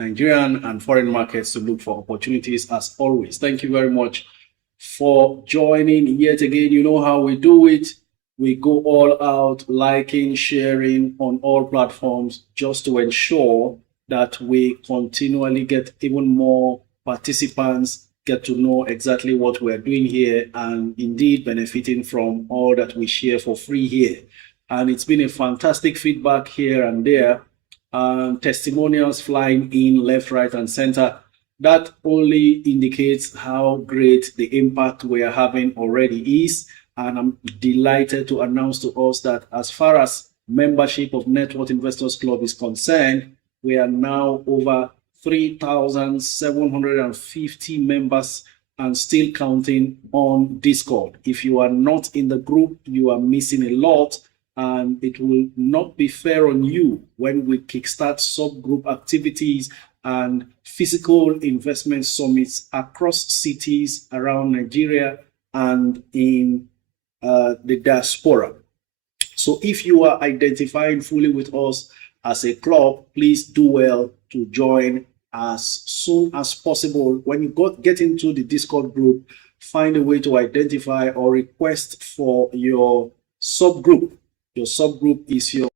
Nigerian and foreign markets to look for opportunities as always. Thank you very much for joining yet again. You know how we do it. We go all out, liking, sharing on all platforms just to ensure that we continually get even more participants, get to know exactly what we're doing here, and indeed benefiting from all that we share for free here. And it's been a fantastic feedback here and there. Testimonials flying in left, right, and center. That only indicates how great the impact we are having already is. And I'm delighted to announce to us that as far as membership of Net Worth Investors Club is concerned, we are now over 3,750 members and still counting on Discord. If you are not in the group, you are missing a lot. And it will not be fair on you when we kickstart subgroup activities and physical investment summits across cities around Nigeria and in the diaspora. So if you are identifying fully with us as a club, please do well to join as soon as possible. When you get into the Discord group, find a way to identify or request for your subgroup. Your subgroup is your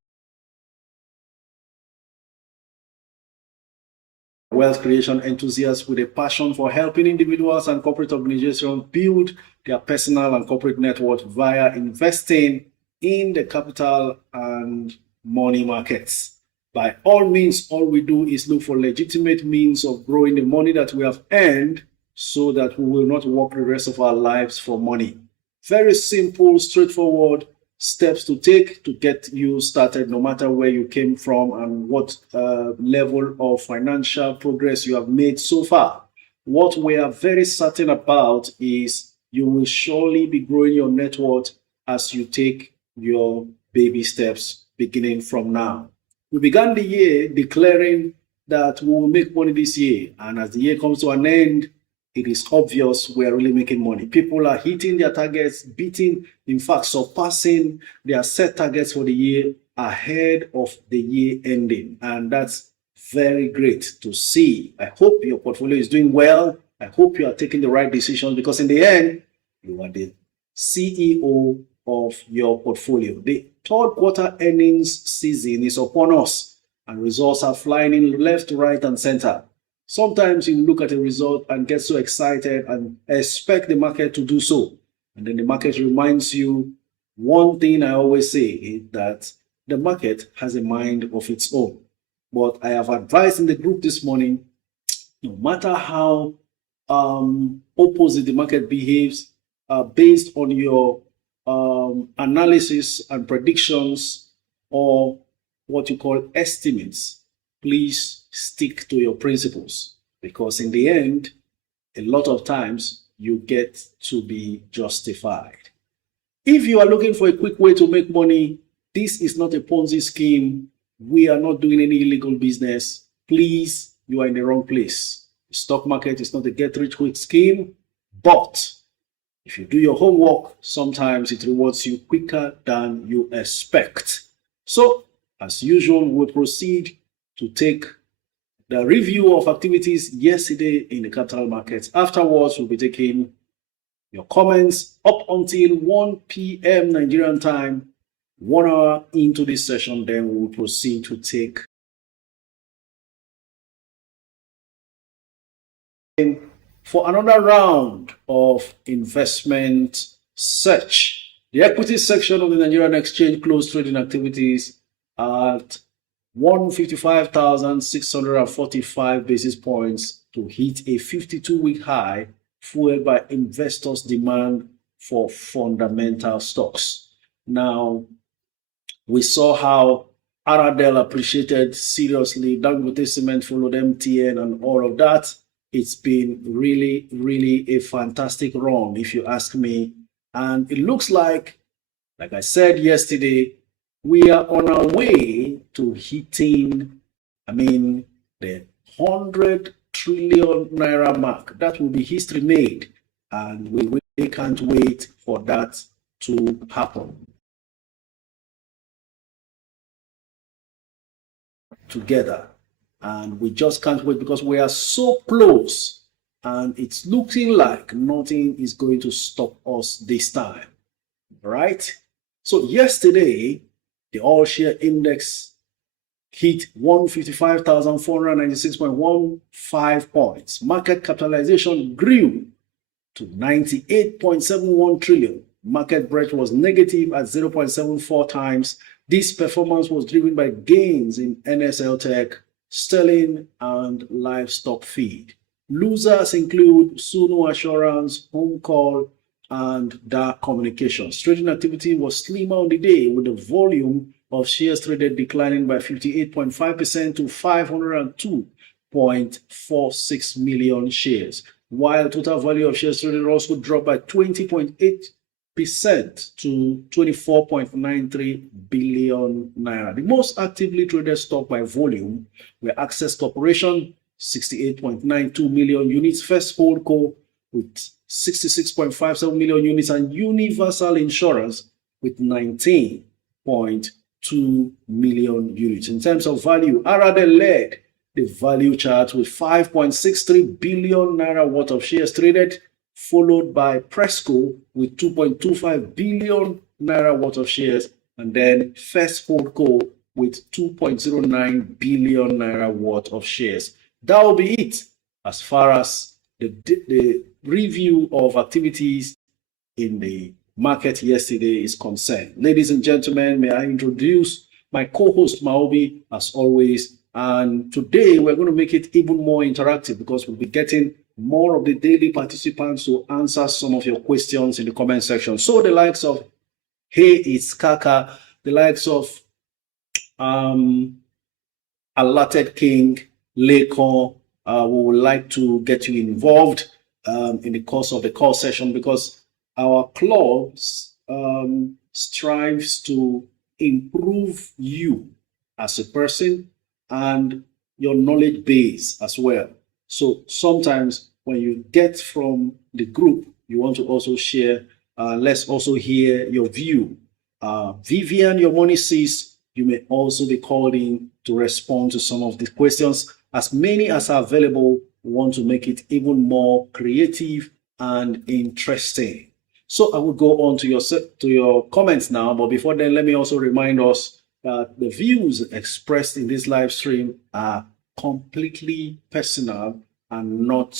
wealth creation enthusiasts with a passion for helping individuals and corporate organizations build their personal and corporate net worth via investing in the capital and money markets. By all means, all we do is look for legitimate means of growing the money that we have earned so that we will not work the rest of our lives for money. Very simple, straightforward steps to take to get you started, no matter where you came from and what level of financial progress you have made so far. What we are very certain about is you will surely be growing your net worth as you take your baby steps beginning from now. We began the year declaring that we will make money this year, and as the year comes to an end, it is obvious we are really making money. People are hitting their targets, beating, in fact, surpassing their set targets for the year ahead of the year ending. And that's very great to see. I hope your portfolio is doing well. I hope you are taking the right decisions because in the end, you are the CEO of your portfolio. The third quarter earnings season is upon us and results are flying in left, right, and center. Sometimes you look at a result and get so excited and expect the market to do so. And then the market reminds you, one thing I always say is that the market has a mind of its own. But I have advised in the group this morning, no matter how opposite the market behaves, based on your analysis and predictions or what you call estimates, please stick to your principles, because in the end, a lot of times you get to be justified. If you are looking for a quick way to make money, this is not a Ponzi scheme. We are not doing any illegal business. Please, you are in the wrong place. The stock market is not a get-rich-quick scheme, but if you do your homework, sometimes it rewards you quicker than you expect. So, as usual, we'll proceed to take the review of activities yesterday in the capital markets. Afterwards, we'll be taking your comments up until 1 p.m. Nigerian time, 1 hour into this session. Then we'll proceed to take for another round of investment search. The equity section of the Nigerian exchange closed trading activities at 155,645 basis points to hit a 52-week high, fueled by investors' demand for fundamental stocks. Now, we saw how Aradel appreciated seriously, Dangote Cement followed MTN and all of that. It's been really, really a fantastic run, if you ask me. And it looks like I said yesterday, we are on our way to hitting, the 100 trillion naira mark. That will be history made. And we really can't wait for that to happen. Together. And we just can't wait because we are so close and it's looking like nothing is going to stop us this time. All right. So yesterday, the all share index hit 155,496.15 points. Market capitalization grew to 98.71 trillion. Market breadth was negative at 0.74 times. This performance was driven by gains in NSL Tech, Sterling, and Livestock Feed. Losers include Sunu Assurance, Home Call, and Dark Communications. Trading activity was slimmer on the day, with the volume of shares traded declining by 58.5% to 502.46 million shares, while total value of shares traded also dropped by 20.8% to 24.93 billion naira. The most actively traded stock by volume were Access Corporation, 68.92 million units, First Holdco with 66.57 million units, and Universal Insurance with 19.2 million units. In terms of value, Arade led the value chart with 5.63 billion naira worth of shares traded, followed by Presco with 2.25 billion naira worth of shares, and then First Holdco with 2.09 billion naira worth of shares. That will be it as far as the review of activities in the market yesterday is concerned. Ladies and gentlemen, may I introduce my co-host Maobi as always. And today we're going to make it even more interactive because we'll be getting more of the daily participants to answer some of your questions in the comment section. So the likes of Hey It's Kaka, the likes of Allotted King, Lekon, we would like to get you involved in the course of the call session because our club strives to improve you as a person and your knowledge base as well. So sometimes when you get from the group, you want to also share. Let's also hear your view. Vivian, your money says you may also be called in to respond to some of the questions. As many as are available, we want to make it even more creative and interesting. So I will go on to your comments now, but before then, let me also remind us that the views expressed in this live stream are completely personal and not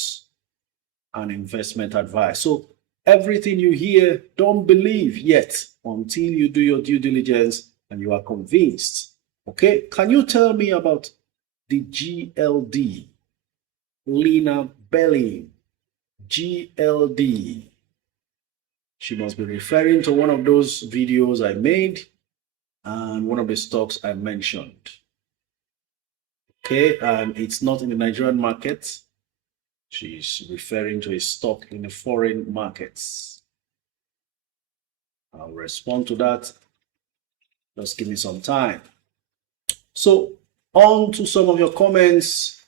an investment advice. So everything you hear, don't believe yet until you do your due diligence and you are convinced. Okay, can you tell me about the GLD? Lena Belly, GLD. She must be referring to one of those videos I made and one of the stocks I mentioned. Okay, and it's not in the Nigerian market. She's referring to a stock in the foreign markets. I'll respond to that. Just give me some time. So on to some of your comments.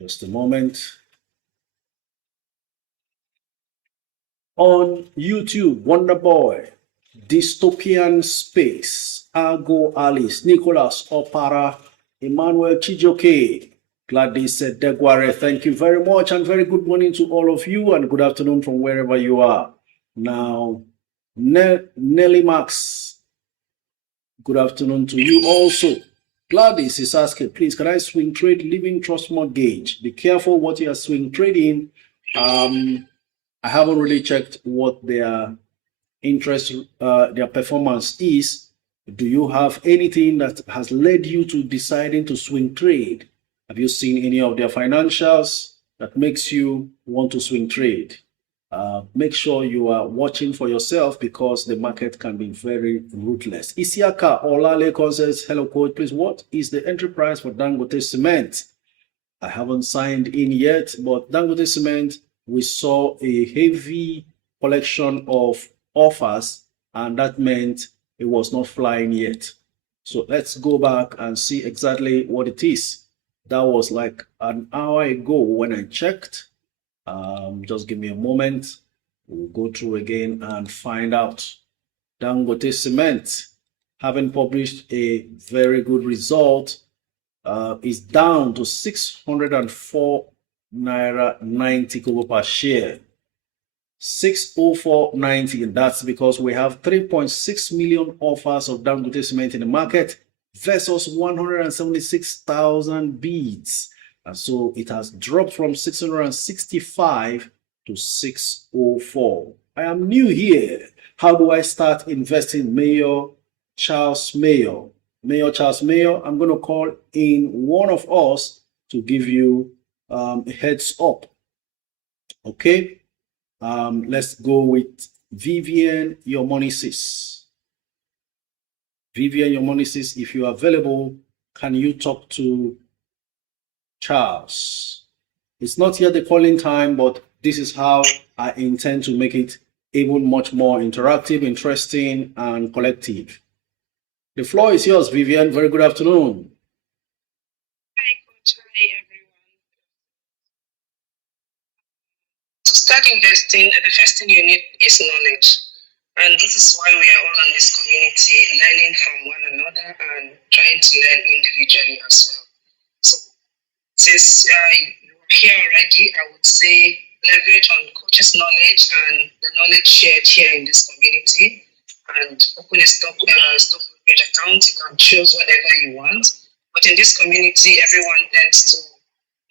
Just a moment. On YouTube, Wonderboy, Dystopian Space, Argo Alice, Nicholas Opara, Emmanuel Chijoke, Gladys Degware, thank you very much and very good morning to all of you and good afternoon from wherever you are. Now, Nelly Max, good afternoon to you also. Gladys is asking, please, can I swing trade Living Trust Mortgage? Be careful what you are swing trading. I haven't really checked what their interest, their performance is. Do you have anything that has led you to deciding to swing trade? Have you seen any of their financials that makes you want to swing trade? Make sure you are watching for yourself because the market can be very ruthless. Isiaka Olalekon says, hello, coach, please, what is the entry price for Dangote Cement? I haven't signed in yet, but Dangote Cement, we saw a heavy collection of offers, and that meant it was not flying yet. So let's go back and see exactly what it is. That was like an hour ago when I checked. Just give me a moment. We'll go through again and find out. Dangote Cement, having published a very good result, is down to 604 naira 90 kobo per share. 604.90, and that's because we have 3.6 million offers of Dangote Cement in the market versus 176,000 bids. And so it has dropped from 665 to 604. I am new here. How do I start investing? Mayor Charles Mayor. Mayor Charles Mayor, I'm going to call in one of us to give you a heads up. Okay? Let's go with Vivian, your money sis. Vivian, your money sis, if you're available, can you talk to Charles? It's not yet the calling time, but this is how I intend to make it even much more interactive, interesting, and collective. The floor is yours, Vivian. Very good afternoon. Hi, Coach. Hi, everyone. To start investing, the first thing you need is knowledge. And this is why we are all in this community, learning from one another and trying to learn individually as well. So since you are here already, I would say leverage on coach's knowledge and the knowledge shared here in this community, and open a stock brokerage account. You can choose whatever you want. But in this community, everyone tends to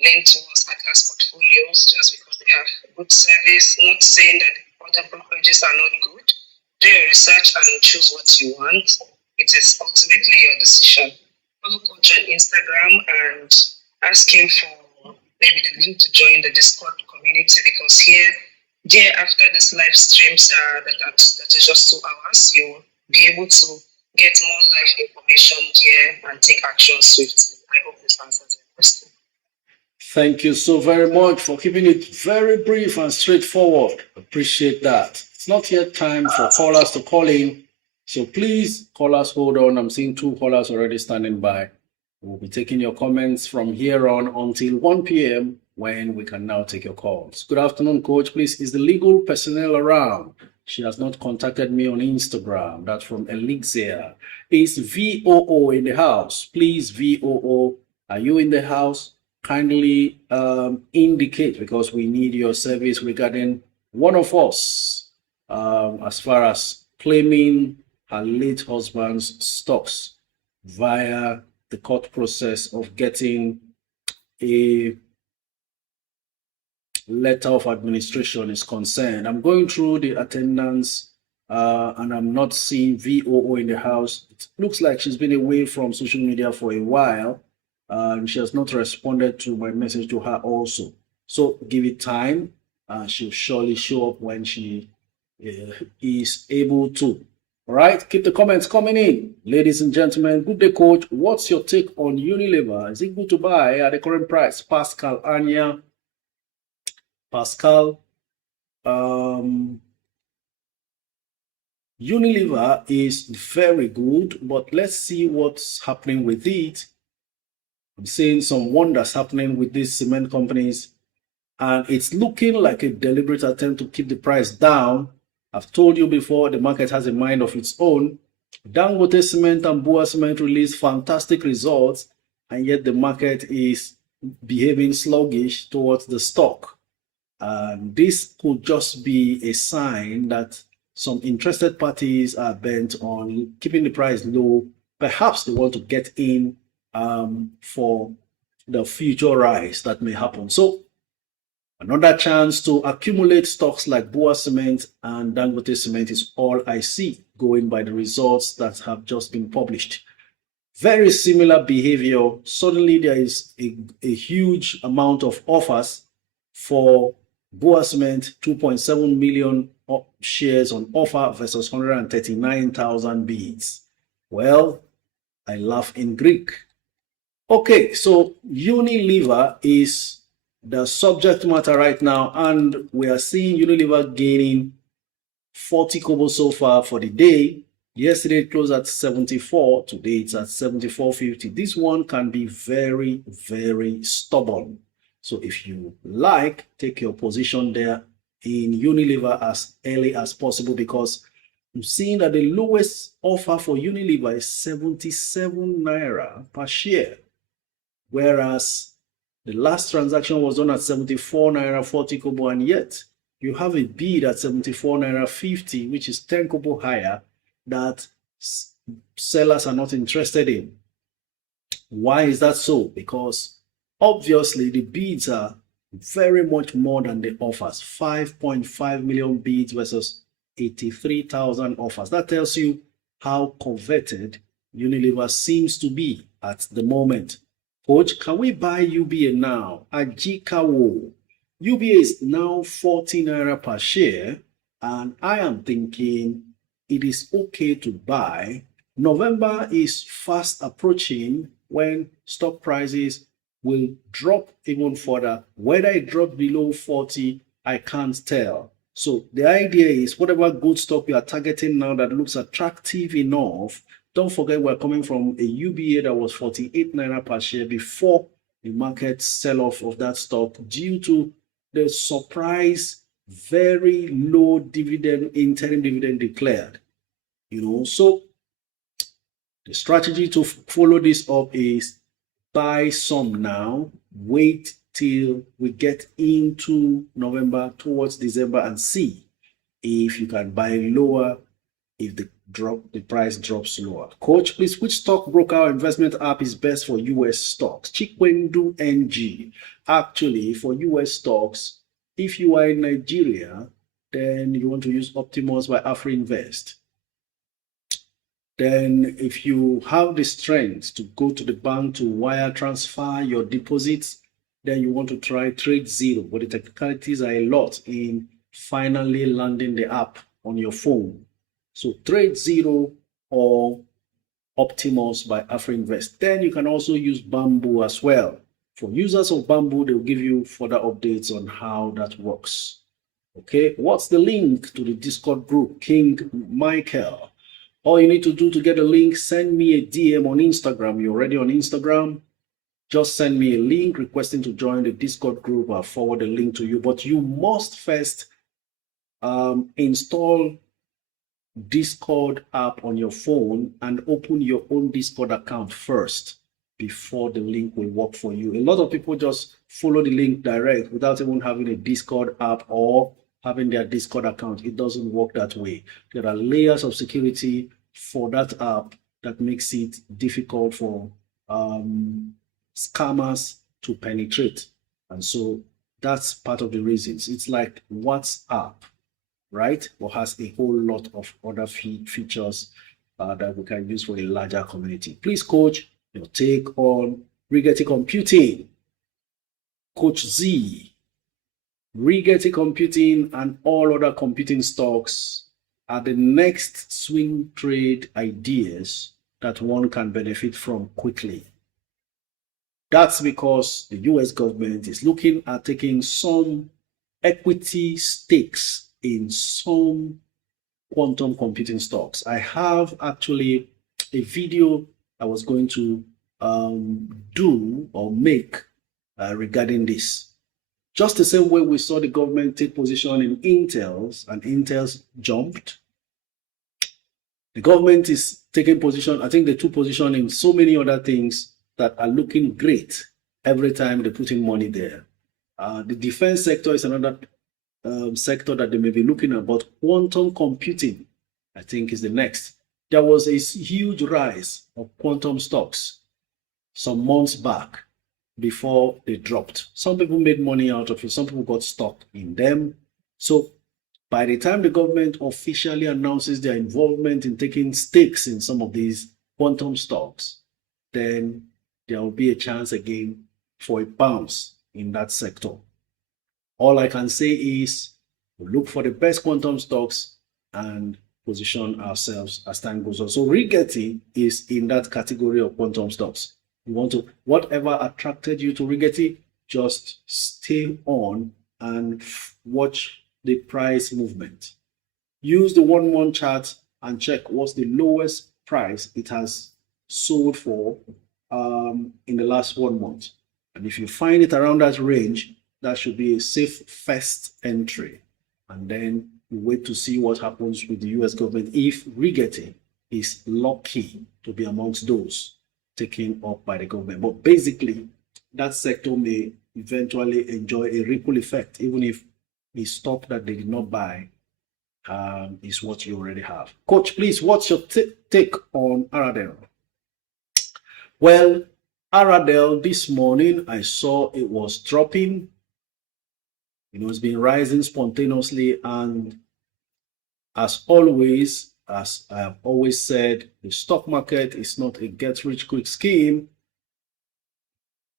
lean towards Atlas portfolios just because they have good service. Not saying that other brokerages are not good. Do your research and choose what you want. It is ultimately your decision. Follow Coach on Instagram and ask him for maybe the link to join the Discord community, because there after this live streams that is just 2 hours, you'll be able to get more live information here and take action swiftly. I hope this answers your question. Thank you so very much for keeping it very brief and straightforward. Appreciate that. It's not yet time for callers to call in, so please, callers, hold on. I'm seeing 2 callers already standing by. We'll be taking your comments from here on until 1 p.m. when we can now take your calls. Good afternoon, Coach. Please, is the legal personnel around? She has not contacted me on Instagram. That's from Elixir. Is VOO in the house? Please, VOO, are you in the house? Kindly indicate, because we need your service regarding one of us as far as claiming her late husband's stocks via the court process of getting a letter of administration is concerned. I'm going through the attendance and I'm not seeing VOO in the house. It looks like she's been away from social media for a while and she has not responded to my message to her also. So give it time. She'll surely show up when she is able to. All right, keep the comments coming in. Ladies and gentlemen, good day, Coach. What's your take on Unilever? Is it good to buy at the current price? Pascal, Anya. Pascal, Unilever is very good, but let's see what's happening with it. I'm seeing some wonders happening with these cement companies, and it's looking like a deliberate attempt to keep the price down. I've told you before, the market has a mind of its own. Dangote Cement and Bua Cement released fantastic results, and yet the market is behaving sluggish towards the stock. This could just be a sign that some interested parties are bent on keeping the price low. Perhaps they want to get in for the future rise that may happen. So another chance to accumulate stocks like Bua Cement and Dangote Cement is all I see, going by the results that have just been published. Very similar behavior. Suddenly there is a huge amount of offers for Bua Cement, 2.7 million shares on offer versus 139,000 bids. Well, I laugh in Greek. Okay, so Unilever is the subject matter right now, and we are seeing Unilever gaining 40 kobo so far for the day. Yesterday it closed at 74. Today it's at 74.50. This one can be very, very stubborn. So if you like, take your position there in Unilever as early as possible, because I'm seeing that the lowest offer for Unilever is 77 naira per share, whereas the last transaction was done at 74 naira 40 kobo, and yet you have a bid at 74 naira 50, which is 10 kobo higher, that sellers are not interested in. Why is that so? Because obviously the bids are very much more than the offers. 5.5 million bids versus 83,000 offers. That tells you how coveted Unilever seems to be at the moment. Coach, can we buy UBA now? Ajikawo. UBA is now 40 naira per share, and I am thinking it is okay to buy. November is fast approaching when stock prices will drop even further. Whether it drops below 40, I can't tell. So the idea is whatever good stock you are targeting now that looks attractive enough, don't forget we're coming from a UBA that was 48 naira per share before the market sell-off of that stock due to the surprise very low dividend, interim dividend declared. So the strategy to follow this up is buy some now, wait till we get into November towards December and see if you can buy lower if the price drops lower. Coach, please, which stockbroker investment app is best for US stocks? Chikwendu NG. Actually, for US stocks, if you are in Nigeria, then you want to use Optimus by AfriInvest. Then if you have the strength to go to the bank to wire transfer your deposits, then you want to try Trade Zero, but the technicalities are a lot in finally landing the app on your phone. So Trade Zero or Optimus by AfriInvest. Then you can also use Bamboo as well. For users of Bamboo, they'll give you further updates on how that works. Okay, what's the link to the Discord group? King Michael. All you need to do to get a link, send me a DM on Instagram. You're already on Instagram. Just send me a link requesting to join the Discord group. I'll forward the link to you. But you must first install Discord app on your phone and open your own Discord account first before the link will work for you. A lot of people just follow the link direct without even having a Discord app or having their Discord account. It doesn't work that way. There are layers of security for that app that makes it difficult for scammers to penetrate. And so that's part of the reasons. It's like WhatsApp, right? Or has a whole lot of other features that we can use for a larger community. Please, Coach, your take on Rigetti Computing. Coach Z, Rigetti Computing and all other computing stocks are the next swing trade ideas that one can benefit from quickly. That's because the US government is looking at taking some equity stakes in some quantum computing stocks. I have actually a video I was going to do or make regarding this. Just the same way we saw the government take position in Intel's and Intel's jumped. The government is taking position, I think they took position in so many other things that are looking great every time they put in money there. The defense sector is another sector that they may be looking at, but quantum computing, I think, is the next. There was a huge rise of quantum stocks some months back before they dropped. Some people made money out of it. Some people got stuck in them. So by the time the government officially announces their involvement in taking stakes in some of these quantum stocks, then there will be a chance again for a bounce in that sector. All I can say is look for the best quantum stocks and position ourselves as time goes on. So Rigetti is in that category of quantum stocks. You want to, whatever attracted you to Rigetti, just stay on and watch the price movement. Use the 1 month chart and check what's the lowest price it has sold for in the last 1 month. And if you find it around that range, that should be a safe first entry. And then we wait to see what happens with the US government if Rigetti is lucky to be amongst those taken up by the government. But basically, that sector may eventually enjoy a ripple effect, even if the stock that they did not buy is what you already have. Coach, please, what's your take on Aradel? Well, Aradel, this morning I saw it was dropping. It's been rising spontaneously, and as always, as I have always said, the stock market is not a get-rich-quick scheme,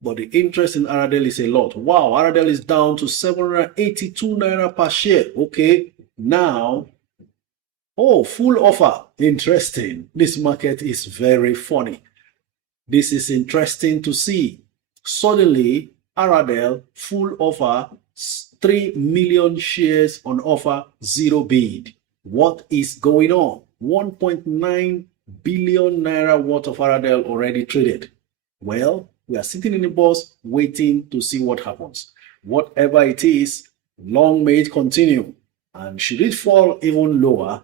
but the interest in Aradel is a lot. Wow, Aradel is down to 782 naira per share. Okay, now, oh, full offer. Interesting. This market is very funny. This is interesting to see. Suddenly, Aradel, full offer, 3 million shares on offer, 0 bid. What is going on? 1.9 billion naira worth of Aradel already traded. Well, we are sitting in the bus waiting to see what happens. Whatever it is, long may it continue. And should it fall even lower,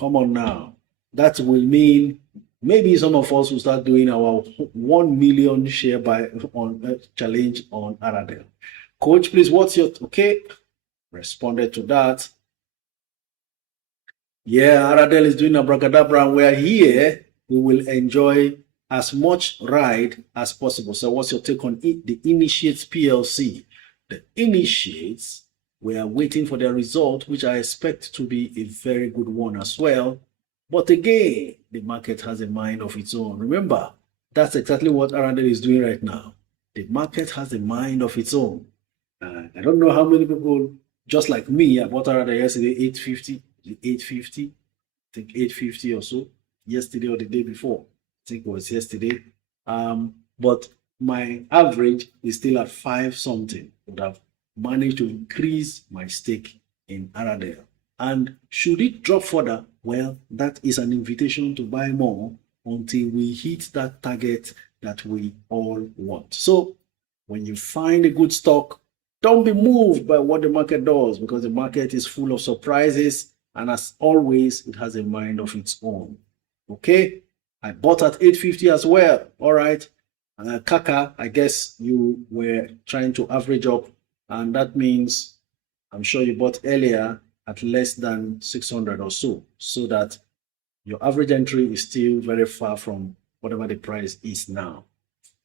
come on now, that will mean maybe some of us will start doing our 1 million share buy on challenge on Aradel. Coach, please, what's your okay? Responded to that. Yeah, Aradel is doing abracadabra, and we're here. We will enjoy as much ride as possible. So what's your take on it? The Initiates PLC? The Initiates, we are waiting for their result, which I expect to be a very good one as well. But again, the market has a mind of its own. Remember, that's exactly what Aradel is doing right now. The market has a mind of its own. I don't know how many people, just like me, I bought Aradel yesterday, 850, I think 850 or so, yesterday or the day before. I think it was yesterday. But my average is still at 5 something. Would have managed to increase my stake in Aradel. And should it drop further, well, that is an invitation to buy more until we hit that target that we all want. So when you find a good stock, don't be moved by what the market does, because the market is full of surprises. And as always, it has a mind of its own. Okay? I bought at 850 as well. All right. Kaka, I guess you were trying to average up. And that means, I'm sure you bought earlier at less than 600 or so. So that your average entry is still very far from whatever the price is now.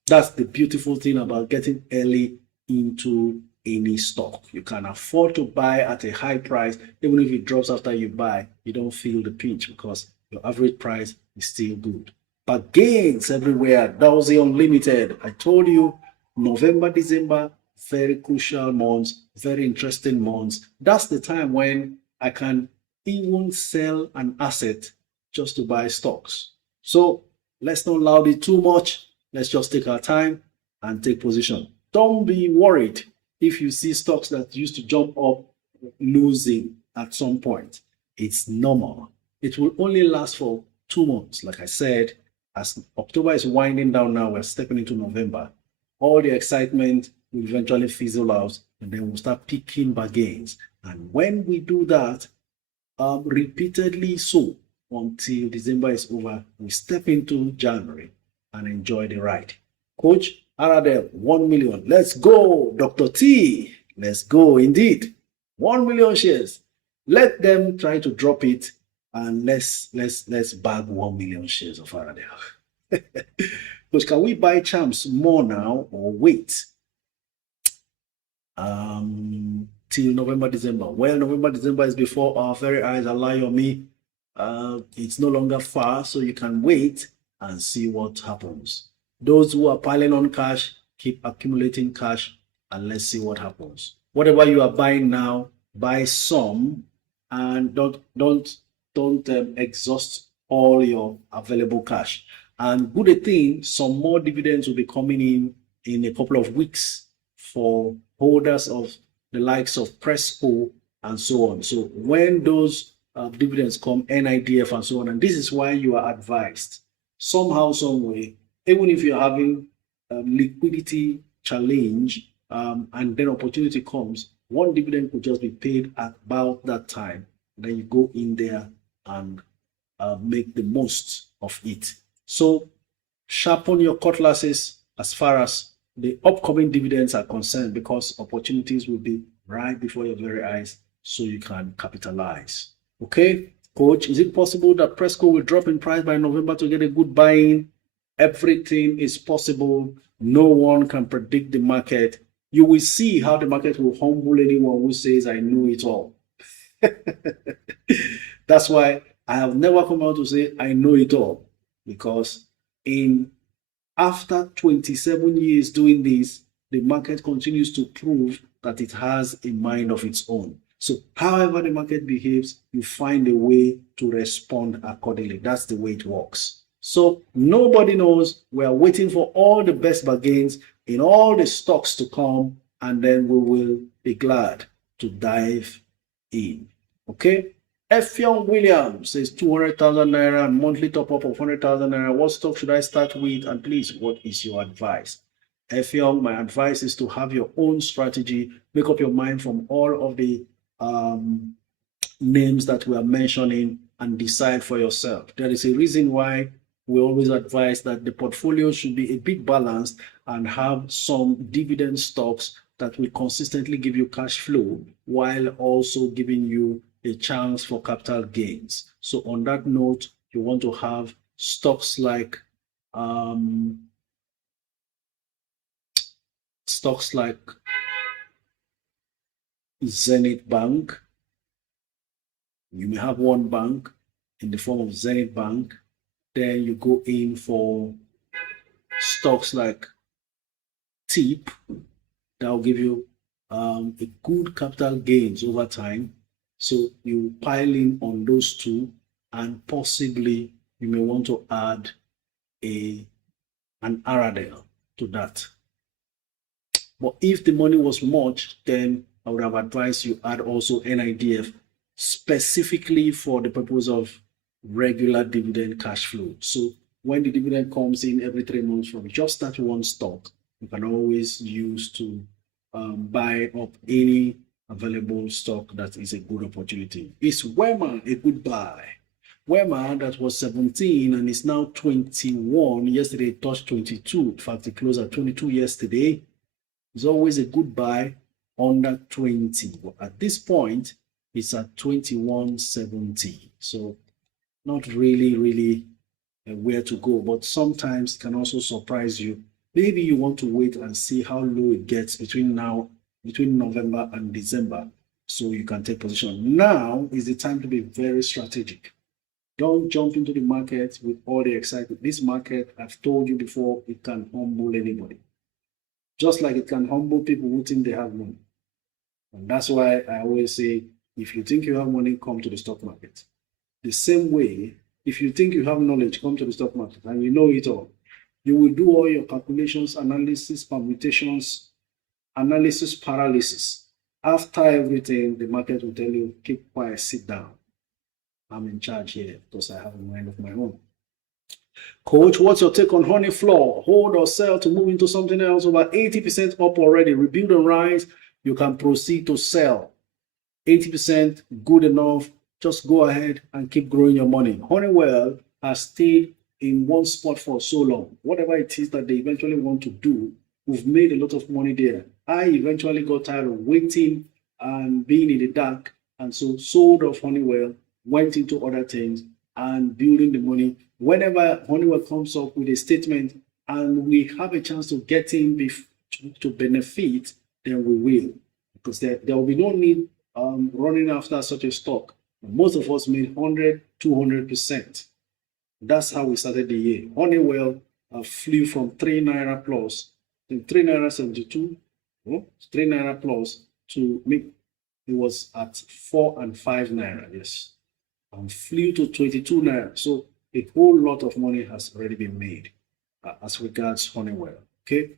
That's the beautiful thing about getting early into any stock. You can afford to buy at a high price. Even if it drops after you buy, you don't feel the pinch because your average price is still good. But gains everywhere. Dowsy Unlimited. I told you, November, December, very crucial months, very interesting months. That's the time when I can even sell an asset just to buy stocks. So let's not loud it too much. Let's just take our time and take position. Don't be worried if you see stocks that used to jump up losing at some point. It's normal. It will only last for 2 months. Like I said, as October is winding down now, we're stepping into November. All the excitement will eventually fizzle out, and then we'll start picking back gains. And when we do that, repeatedly so, until December is over, we step into January and enjoy the ride. Coach, Aradel, 1 million. Let's go, Dr. T. Let's go indeed. 1 million shares. Let them try to drop it, and let's bag 1 million shares of Aradel. But can we buy champs more now or wait till November, December? Well, November, December is before our very eyes. Lie on me. It's no longer far, so you can wait and see what happens. Those who are piling on cash, keep accumulating cash, and let's see what happens. Whatever you are buying now, buy some, and don't exhaust all your available cash. And good thing, some more dividends will be coming in a couple of weeks for holders of the likes of Presco and so on. So when those dividends come, NIDF and so on, and this is why you are advised somehow, some way, even if you're having liquidity challenge and then opportunity comes, one dividend could just be paid at about that time. then you go in there and make the most of it. So sharpen your cutlasses as far as the upcoming dividends are concerned, because opportunities will be right before your very eyes, so you can capitalize. Okay, coach, is it possible that Presco will drop in price by November to get a good buy-in? Everything is possible. No one can predict the market. You will see how the market will humble anyone who says, I know it all. That's why I have never come out to say, I know it all. Because after 27 years doing this, the market continues to prove that it has a mind of its own. So however the market behaves, you find a way to respond accordingly. That's the way it works. So nobody knows. We are waiting for all the best bargains in all the stocks to come, and then we will be glad to dive in. Okay? Effiong Williams says 200,000 naira and monthly top up of 100,000 naira. What stock should I start with? And please, what is your advice? Effiong, my advice is to have your own strategy. Make up your mind from all of the names that we are mentioning and decide for yourself. There is a reason why we always advise that the portfolio should be a bit balanced and have some dividend stocks that will consistently give you cash flow while also giving you a chance for capital gains. So on that note, you want to have stocks like Zenith Bank. You may have one bank in the form of Zenith Bank. Then you go in for stocks like TIP. That will give you a good capital gains over time. So you pile in on those two, and possibly you may want to add an Aradale to that. But if the money was much, then I would have advised you add also NIDF specifically for the purpose of regular dividend cash flow. So when the dividend comes in every 3 months from just that one stock, you can always use to buy up any available stock that is a good opportunity. Is Wema a good buy? Wema, that was 17 and is now 21. Yesterday it touched 22. In fact, it closed at 22 yesterday. It's always a good buy under 20. But at this point, it's at 21.70. So not really where to go, but sometimes it can also surprise you. Maybe you want to wait and see how low it gets between November and December, so you can take position. Now is the time to be very strategic. Don't jump into the market with all the excitement. This market, I've told you before, it can humble anybody. Just like it can humble people who think they have money. And that's why I always say, if you think you have money, come to the stock market. The same way, if you think you have knowledge, come to the stock market and you know it all. You will do all your calculations, analysis, permutations, analysis, paralysis. After everything, the market will tell you, keep quiet, sit down. I'm in charge here because I have a mind of my own. Coach, what's your take on honey floor? Hold or sell to move into something else? Over 80% up already. Rebuild and rise. You can proceed to sell. 80% good enough. Just go ahead and keep growing your money. Honeywell has stayed in one spot for so long. Whatever it is that they eventually want to do, we've made a lot of money there. I eventually got tired of waiting and being in the dark, and so sold off Honeywell, went into other things and building the money. Whenever Honeywell comes up with a statement and we have a chance to get in to benefit, then we will. Because there will be no need running after such a stock. Most of us made 100, 200%. That's how we started the year. Honeywell flew from 3 naira plus, in 3 naira 72, 3 naira plus to make it was at 4 and 5 naira, yes, and flew to 22 naira. So a whole lot of money has already been made as regards Honeywell. Okay,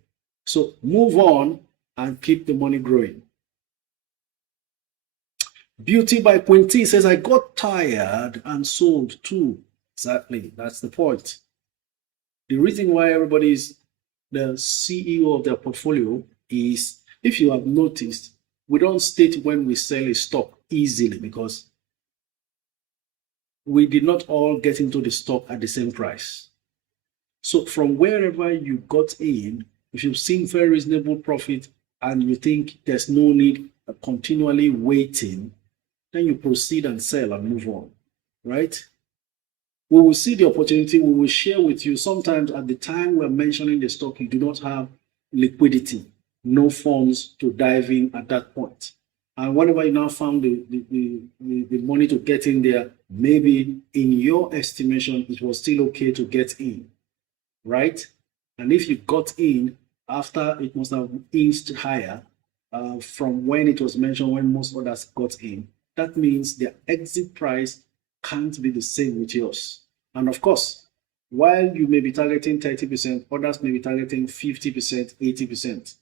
so move on and keep the money growing. Beauty by Quinty says, I got tired and sold too. Exactly, that's the point. The reason why everybody is the CEO of their portfolio is, if you have noticed, we don't state when we sell a stock easily, because we did not all get into the stock at the same price. So from wherever you got in, if you've seen very reasonable profit and you think there's no need of continually waiting, then you proceed and sell and move on, right? We will see the opportunity, we will share with you. Sometimes at the time we're mentioning the stock, you do not have liquidity, no funds to dive in at that point. And whenever you now found the money to get in there, maybe in your estimation, it was still okay to get in, right? And if you got in after it must have inched higher from when it was mentioned, when most others got in, that means their exit price can't be the same with yours. And of course, while you may be targeting 30%, others may be targeting 50%, 80%.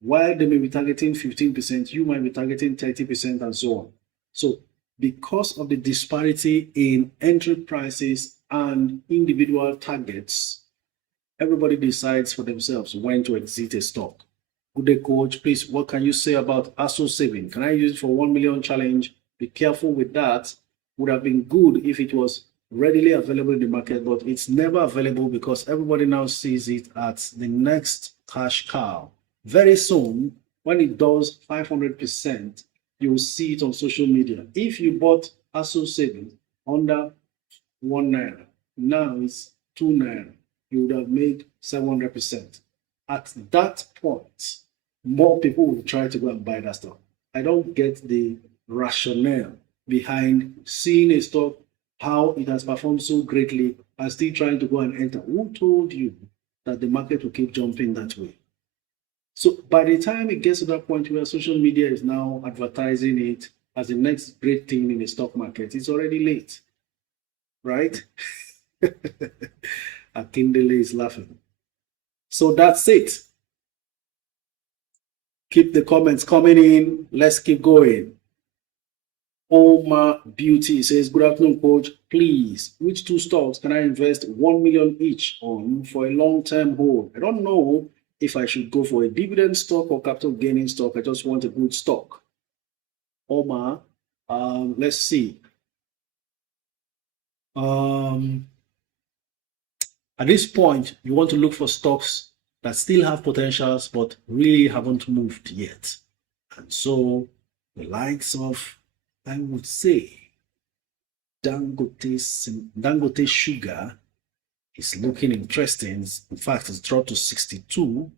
While they may be targeting 15%, you might be targeting 30% and so on. So because of the disparity in entry prices and individual targets, everybody decides for themselves when to exit a stock. Good day, coach. Please, what can you say about ASO saving? Can I use it for 1 million challenge? Be careful with that. Would have been good if it was readily available in the market, but it's never available because everybody now sees it at the next cash cow. Very soon, when it does 500%, you will see it on social media. If you bought ASO savings under 1 naira, now it's 2 naira, you would have made 700%. At that point, more people will try to go and buy that stock. I don't get the rationale behind seeing a stock, how it has performed so greatly, and still trying to go and enter. Who told you that the market will keep jumping that way? So by the time it gets to that point where social media is now advertising it as the next great thing in the stock market, it's already late, right? Akindele is laughing. So that's it. Keep the comments coming in. Let's keep going. Oma Beauty says, good afternoon, coach. Please, which 2 stocks can I invest 1 million each on for a long-term hold? I don't know if I should go for a dividend stock or capital gaining stock. I just want a good stock. Oma, let's see. At this point, you want to look for stocks that still have potentials but really haven't moved yet. And so the likes of, I would say, Dangote Sugar is looking interesting. In fact, it's dropped to 62.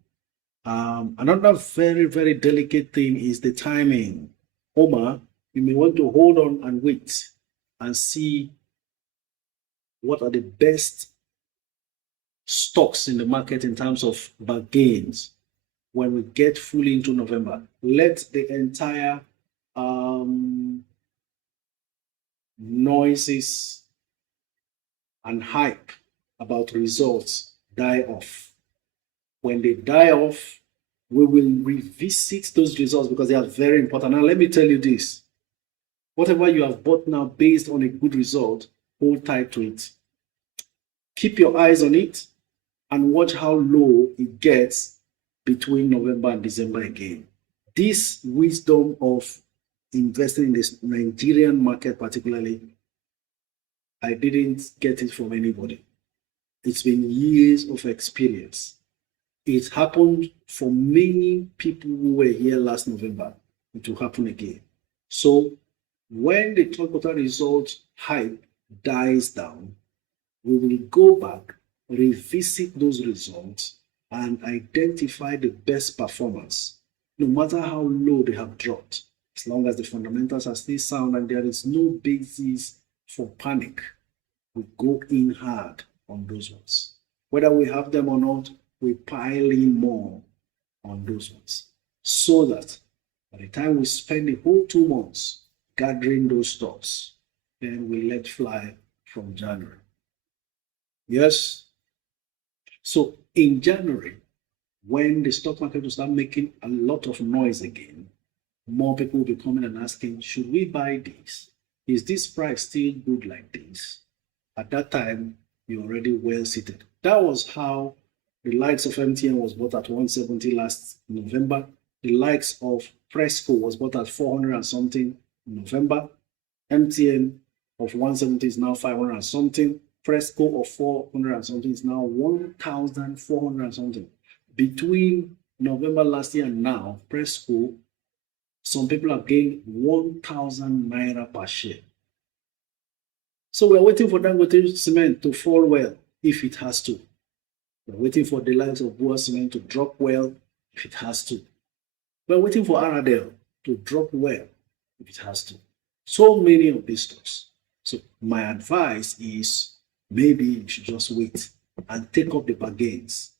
Another very, very delicate thing is the timing. Omar, you may want to hold on and wait and see what are the best stocks in the market in terms of bargains when we get fully into November. Let the entire noises and hype about results die off. When they die off, we will revisit those results because they are very important. Now, let me tell you this. Whatever you have bought now based on a good result, hold tight to it. Keep your eyes on it and watch how low it gets between November and December again. This wisdom of investing in this Nigerian market particularly, I didn't get it from anybody. It's been years of experience. It happened for many people who were here last November. It will happen again. So when the third quarter result hype dies down, we will go back, revisit those results, and identify the best performance, no matter how low they have dropped. As long as the fundamentals are still sound and there is no basis for panic, we go in hard on those ones. Whether we have them or not, we pile in more on those ones, so that by the time we spend the whole 2 months gathering those stocks, then we let fly from January. Yes? So in January, when the stock market will start making a lot of noise again, more people will be coming and asking, should we buy this? Is this price still good like this? At that time, you're already well seated. That was how the likes of MTN was bought at 170 last November. The likes of Presco was bought at 400 and something in November. MTN of 170 is now 500 and something. Fresco of 400 and something is now 1,400 and something. Between November last year and now, Fresco, some people have gained 1,000 naira per share. So we're waiting for Dangote Cement to fall well if it has to. We're waiting for the likes of Bua Cement to drop well if it has to. We're waiting for Aradel to drop well if it has to. So many of these stocks. So my advice is maybe you should just wait and take up the bargains.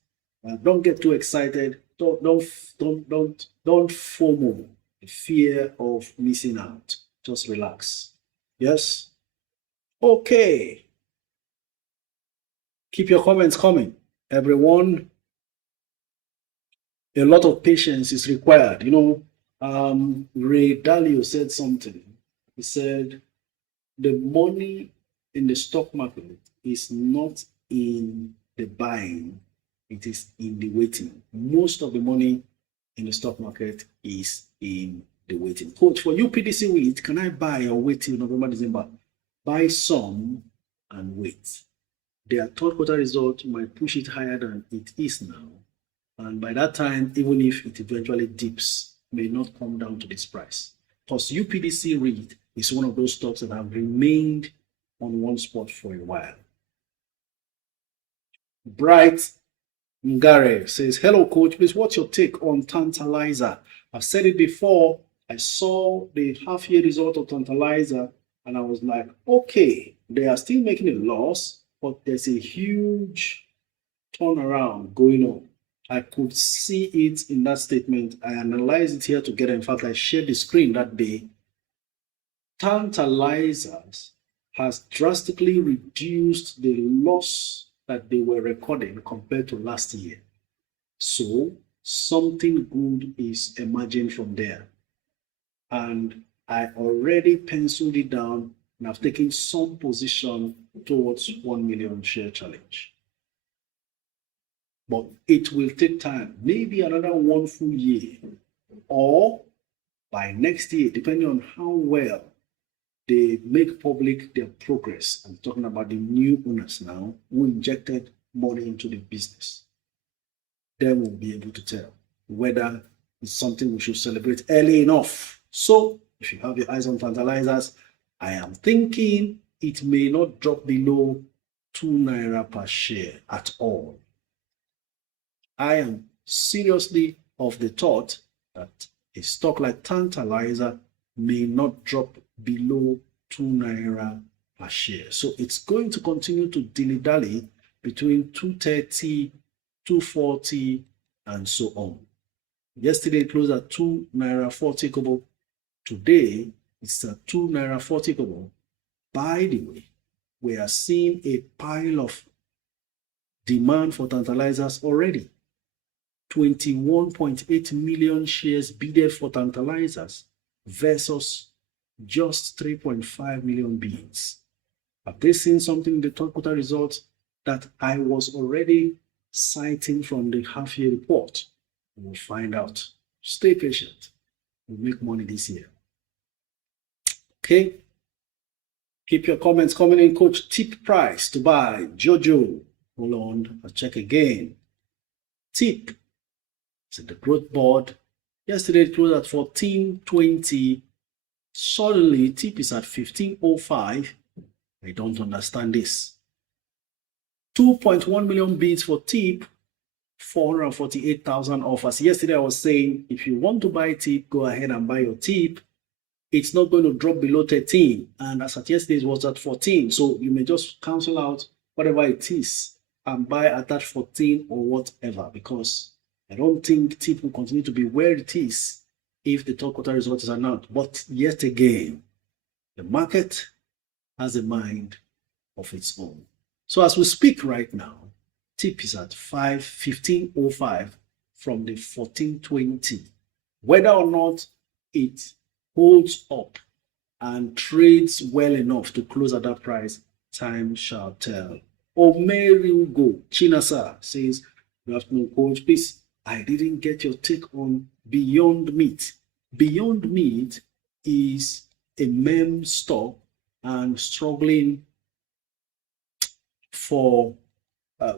Don't get too excited. Don't FOMO, the fear of missing out. Just relax. Yes? Okay. Keep your comments coming, everyone. A lot of patience is required. Ray Dalio said something. He said, the money in the stock market is not in the buying, it is in the waiting. Most of the money in the stock market is in the waiting. Coach, for UPDC wheat, can I buy or wait till November, December? Buy some and wait. Their third quarter result might push it higher than it is now. And by that time, even if it eventually dips, may not come down to this price. Because UPDC REIT is one of those stocks that have remained on one spot for a while. Bright Ngare says, hello coach, please, what's your take on Tantalizer? I've said it before. I saw the half-year result of Tantalizer and I was like, okay, they are still making a loss, but there's a huge turnaround going on. I could see it in that statement. I analyzed it here together. In fact, I shared the screen that day. Tantalizers has drastically reduced the loss that they were recording compared to last year. So something good is emerging from there. And I already penciled it down and I've taken some position towards 1 million share challenge. But it will take time, maybe another 1 full year, or by next year, depending on how well they make public their progress. I'm talking about the new owners now who injected money into the business. Then we'll be able to tell whether it's something we should celebrate early enough. So if you have your eyes on Tantalizers, I am thinking it may not drop below 2 naira per share at all. I am seriously of the thought that a stock like Tantalizer may not drop below 2 naira per share. So it's going to continue to dilly-dally between 230, 240, and so on. Yesterday it closed at 2 naira 40 kobo. Today it's at 2 naira 40 kobo. By the way, we are seeing a pile of demand for Tantalizers already. 21.8 million shares bidded for Tantalizers versus just 3.5 million bids. Have they seen something in the third quarter results that I was already citing from the half-year report? We'll find out. Stay patient. We'll make money this year. Okay? Keep your comments coming in. Coach, tip price to buy Jojo. Hold on, I'll check again. Tip. It's at the growth board. Yesterday it closed at 14.20. Suddenly, tip is at 15.05. I don't understand this. 2.1 million bids for tip, 448,000 offers. Yesterday I was saying, if you want to buy tip, go ahead and buy your tip. It's not going to drop below 13. And as at yesterday, it was at 14. So you may just cancel out whatever it is and buy at that 14 or whatever, because I don't think tip will continue to be where it is if the third quarter result is announced. But yet again, the market has a mind of its own. So as we speak right now, tip is at 15.05 from the 14.20. Whether or not it holds up and trades well enough to close at that price, time shall tell. Omeriugo Chinasa says, good afternoon, coach. Please, I didn't get your take on Beyond Meat. Beyond Meat is a meme stock and struggling for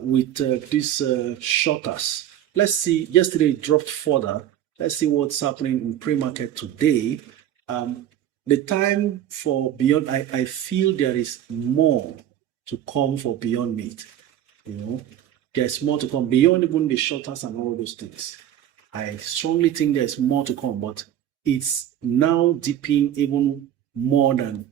with these shorters. Let's see, yesterday it dropped further. Let's see what's happening in pre-market today. The time for Beyond, I feel there is more to come for Beyond Meat. You know, there's more to come beyond even the shorters and all those things. I strongly think there's more to come, but it's now dipping even more than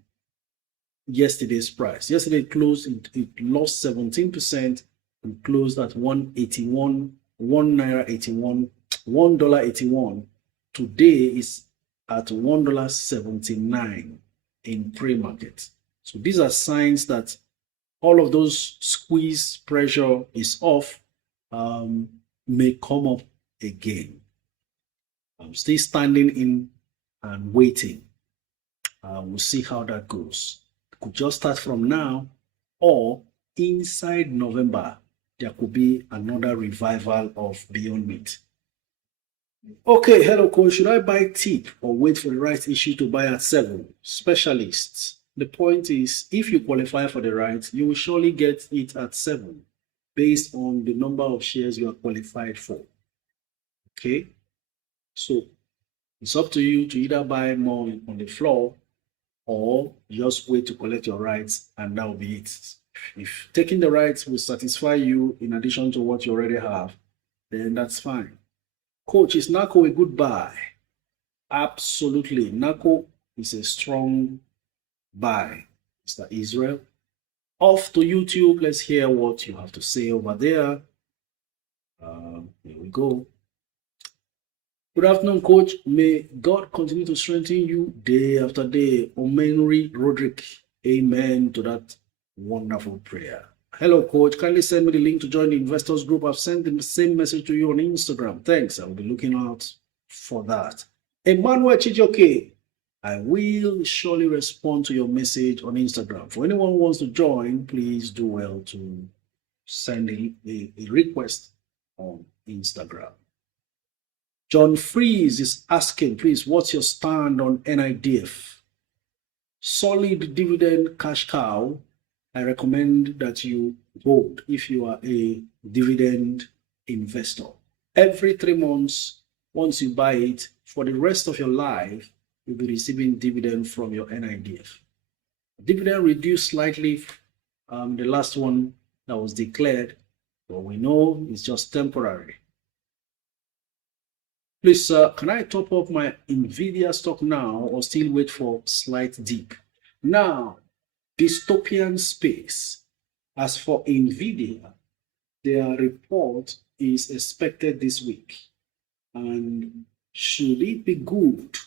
yesterday's price. Yesterday it closed, it lost 17% and closed at 181, $1.81. Today is at $1.79 in pre-market. So these are signs that all of those squeeze pressure is off, may come up again. I'm still standing in and waiting. We'll see how that goes. It could just start from now, or inside November, there could be another revival of Beyond Meat. Okay, hello coach. Should I buy tip or wait for the right issue to buy at 7? Specialists. The point is, if you qualify for the right, you will surely get it at 7 based on the number of shares you are qualified for. Okay, so it's up to you to either buy more on the floor or just wait to collect your rights, and that will be it. If taking the rights will satisfy you in addition to what you already have, then that's fine. Coach, is NACO a good buy? Absolutely. NACO is a strong buy. Mr. Israel. Off to YouTube. Let's hear what you have to say over there. Here we go. Good afternoon, Coach. May God continue to strengthen you day after day. Omenri Roderick. Amen to that wonderful prayer. Hello, Coach. Kindly send me the link to join the investors group. I've sent the same message to you on Instagram. Thanks. I'll be looking out for that. Emmanuel Chijoke, I will surely respond to your message on Instagram. For anyone who wants to join, please do well to send a request on Instagram. John Freeze is asking, please, what's your stand on NIDF? Solid dividend cash cow. I recommend that you hold if you are a dividend investor. Every 3 months, once you buy it, for the rest of your life, you'll be receiving dividend from your NIDF. Dividend reduced slightly, the last one that was declared, but we know it's just temporary. Please, sir, can I top up my NVIDIA stock now or still wait for slight dip? Now, dystopian space. As for NVIDIA, their report is expected this week. And should it be good,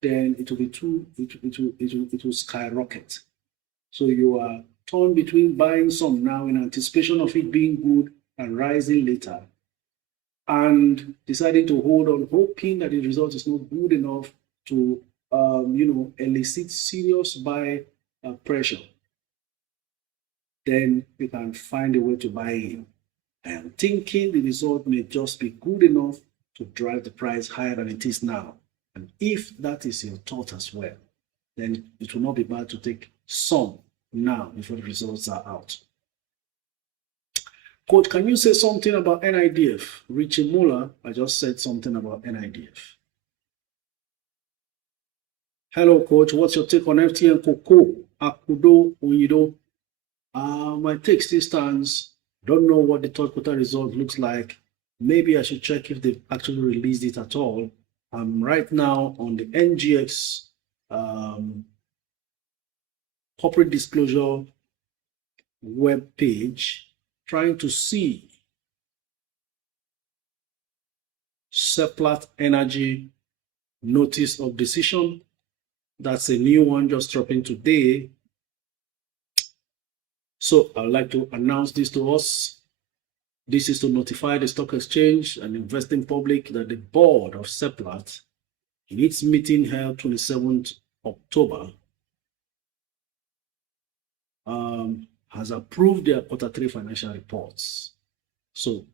then it will skyrocket. So you are torn between buying some now in anticipation of it being good and rising later, and deciding to hold on, hoping that the result is not good enough to elicit serious buy pressure. Then you can find a way to buy in. I am thinking the result may just be good enough to drive the price higher than it is now. And if that is your thought as well, then it will not be bad to take some now before the results are out. Coach, can you say something about NIDF? Richie Muller, I just said something about NIDF. Hello, Coach. What's your take on FTN Cocoa, Akudo, Onyido? My take still stands. Don't know what the third quarter result looks like. Maybe I should check if they've actually released it at all. I'm right now on the NGX corporate disclosure web page, trying to see Seplat Energy notice of decision. That's a new one just dropping today. So I'd like to announce this to us. This is to notify the stock exchange and investing public that the board of Seplat, in its meeting held 27th October, has approved their Q3 financial reports. So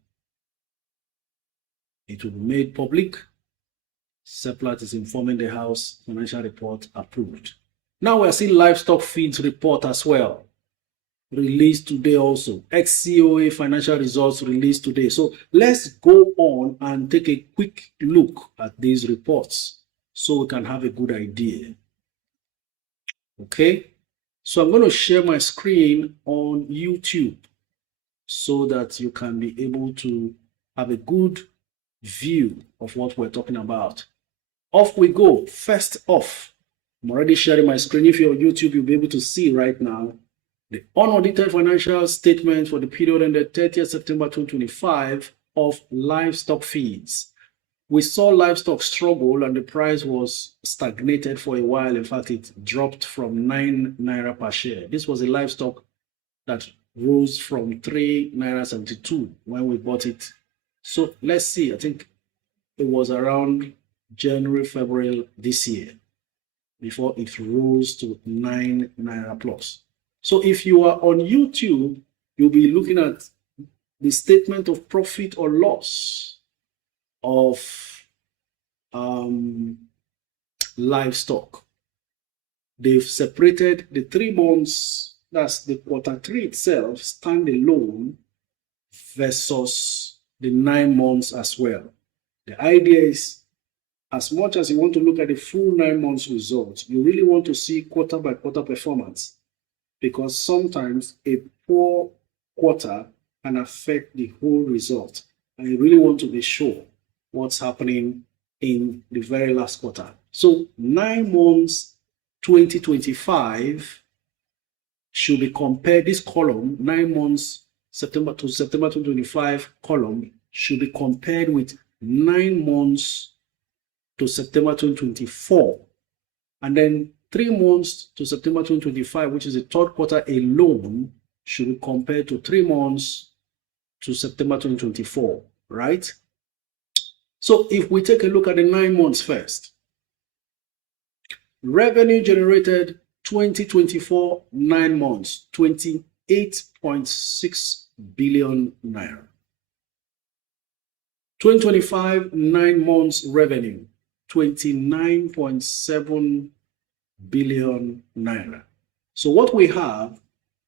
it will be made public. Seplat is informing the House financial report approved. Now we are seeing livestock feeds report as well, released today also. XCOA financial results released today. So let's go on and take a quick look at these reports so we can have a good idea. Okay, so I'm going to share my screen on YouTube so that you can be able to have a good view of what we're talking about. Off we go. First off, I'm already sharing my screen. If you're on YouTube, you'll be able to see right now the unaudited financial statement for the period ended 30th September 2025 of livestock feeds. We saw livestock struggle and the price was stagnated for a while. In fact, it dropped from 9 naira per share. This was a livestock that rose from 3 naira 72 when we bought it. So let's see, I think it was around January, February this year before it rose to 9 naira plus. So if you are on YouTube, you'll be looking at the statement of profit or loss of livestock. They've separated the 3 months, that's the Q3 itself, standalone versus the 9 months as well. The idea is, as much as you want to look at the full 9 months results, you really want to see quarter by quarter performance, because sometimes a poor quarter can affect the whole result. And you really want to be sure what's happening in the very last quarter. So 9 months 2025 should be compared. This column, 9 months September to September 2025 column, should be compared with 9 months to September 2024. And then 3 months to September 2025, which is the third quarter alone, should be compared to 3 months to September 2024, right? So if we take a look at the 9 months first, revenue generated 2024 9 months, 28.6 billion naira. 2025 9 months revenue, 29.7 billion naira. So what we have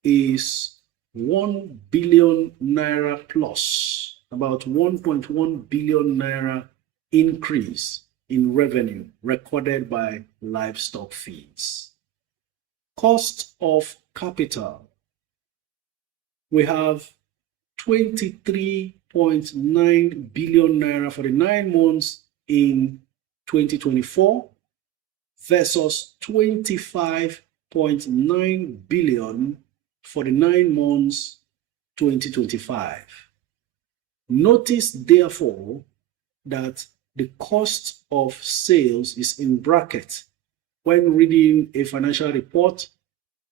is 1 billion naira plus, about 1.1 billion naira increase in revenue recorded by livestock feeds. Cost of capital, we have 23.9 billion naira for the 9 months in 2024 versus 25.9 billion for the 9 months 2025. Notice, therefore, that the cost of sales is in bracket. When reading a financial report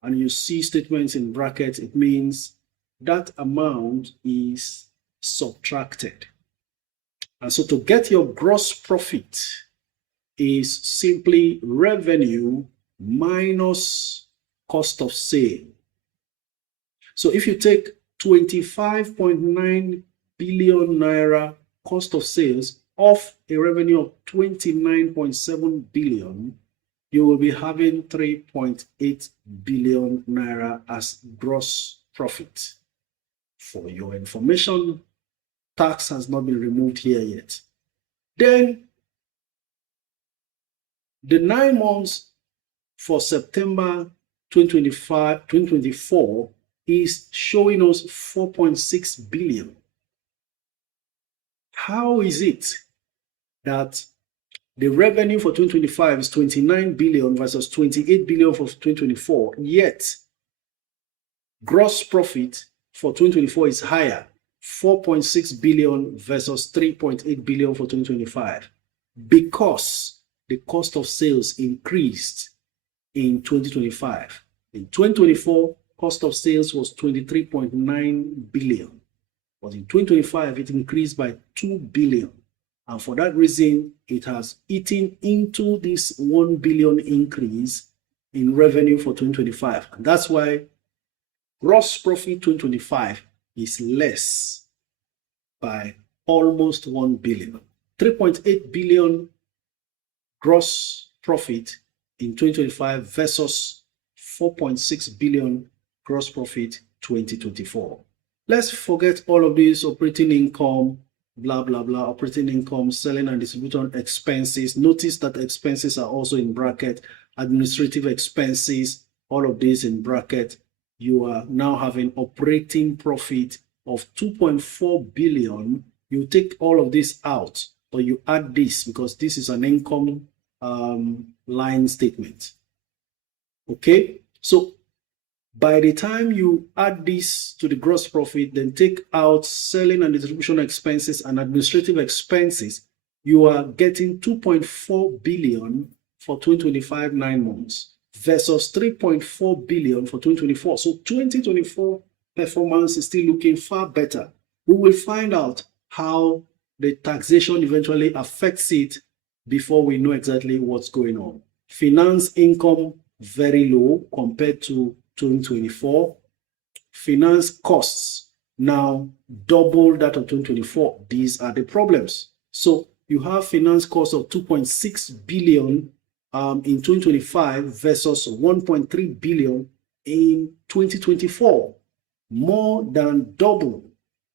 and you see statements in brackets, it means that amount is subtracted. And so to get your gross profit is simply revenue minus cost of sale. So if you take 25.9 billion naira cost of sales off a revenue of 29.7 billion, you will be having 3.8 billion naira as gross profit. For your information, tax has not been removed here yet. Then the 9 months for September 2024 is showing us 4.6 billion. How is it that the revenue for 2025 is 29 billion versus 28 billion for 2024, yet gross profit for 2024 is higher, 4.6 billion versus 3.8 billion for 2025? Because the cost of sales increased in 2025. In 2024, cost of sales was 23.9 billion. But in 2025, it increased by 2 billion. And for that reason, it has eaten into this 1 billion increase in revenue for 2025. And that's why gross profit 2025 is less by almost 1 billion. 3.8 billion gross profit in 2025 versus 4.6 billion gross profit 2024. Let's forget all of this operating income, blah, blah, blah, operating income, selling and distribution expenses. Notice that expenses are also in bracket, administrative expenses, all of this in bracket. You are now having operating profit of 2.4 billion. You take all of this out, but you add this because this is an income line statement. Okay, so by the time you add this to the gross profit, then take out selling and distribution expenses and administrative expenses, you are getting 2.4 billion for 2025 9 months versus 3.4 billion for 2024. So 2024 performance is still looking far better. We will find out how the taxation eventually affects it before we know exactly what's going on. Finance income very low compared to 2024. Finance costs now double that of 2024. These are the problems. So you have finance costs of 2.6 billion in 2025 versus 1.3 billion in 2024. More than double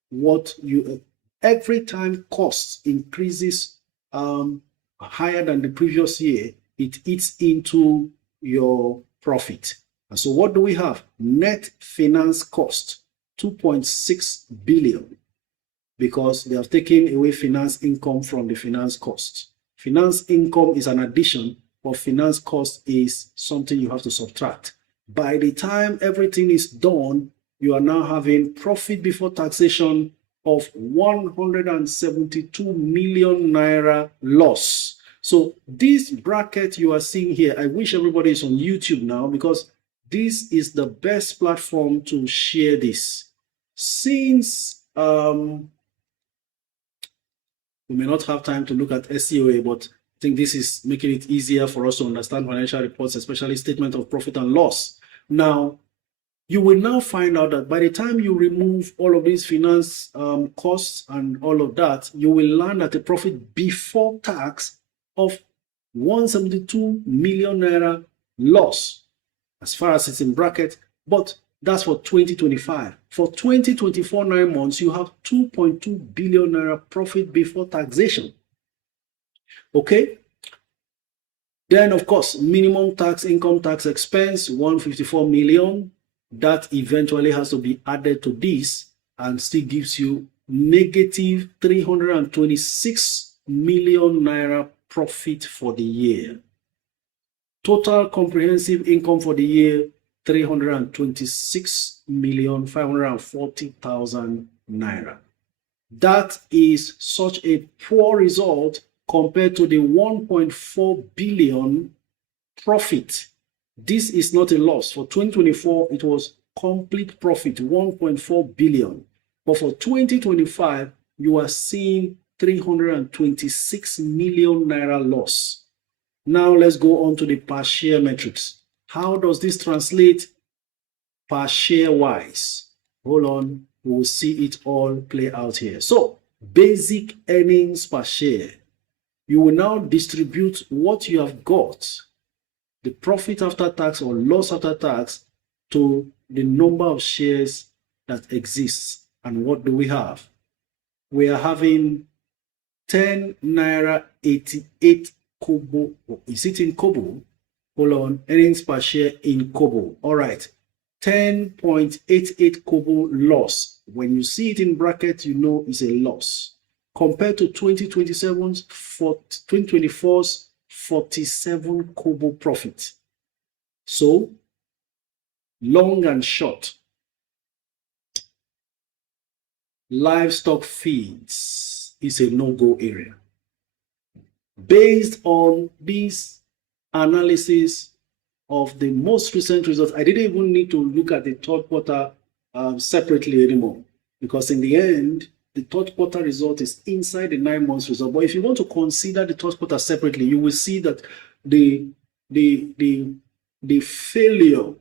what you, every time costs increases higher than the previous year, it eats into your profit. And so what do we have? Net finance cost, 2.6 billion, because they have taken away finance income from the finance cost. Finance income is an addition, but finance cost is something you have to subtract. By the time everything is done, you are now having profit before taxation of 172 million naira loss. So this bracket you are seeing here, I wish everybody is on YouTube now because this is the best platform to share this. Since we may not have time to look at SCOA, but I think this is making it easier for us to understand financial reports, especially statement of profit and loss. Now, you will now find out that by the time you remove all of these finance costs and all of that, you will land at a profit before tax of 172 million naira loss, as far as it's in bracket, but that's for 2025. For 2024 9 months, you have 2.2 billion naira profit before taxation. Okay? Then, of course, minimum tax, income tax expense, 154 million. That eventually has to be added to this and still gives you negative 326 million naira profit for the year. Total comprehensive income for the year, 326,540,000 naira. That is such a poor result compared to the 1.4 billion profit. This is not a loss. For 2024, it was complete profit, 1.4 billion. But for 2025, you are seeing 326 million naira loss. Now let's go on to the per share metrics. How does this translate per share wise? Hold on, we will see it all play out here. So basic earnings per share. You will now distribute what you have got, the profit after tax or loss after tax, to the number of shares that exists. And what do we have? We are having 10 naira 88 kobo. Is it in kobo? Hold on. Earnings per share in kobo. All right. 10.88 kobo loss. When you see it in bracket, you know it's a loss. Compared to 2024's 47 kobo profit. So, long and short, livestock feeds is a no-go area. Based on this analysis of the most recent results, I didn't even need to look at the third quarter separately anymore, because in the end, the third quarter result is inside the 9 months result. But if you want to consider the third quarter separately, you will see that the failure,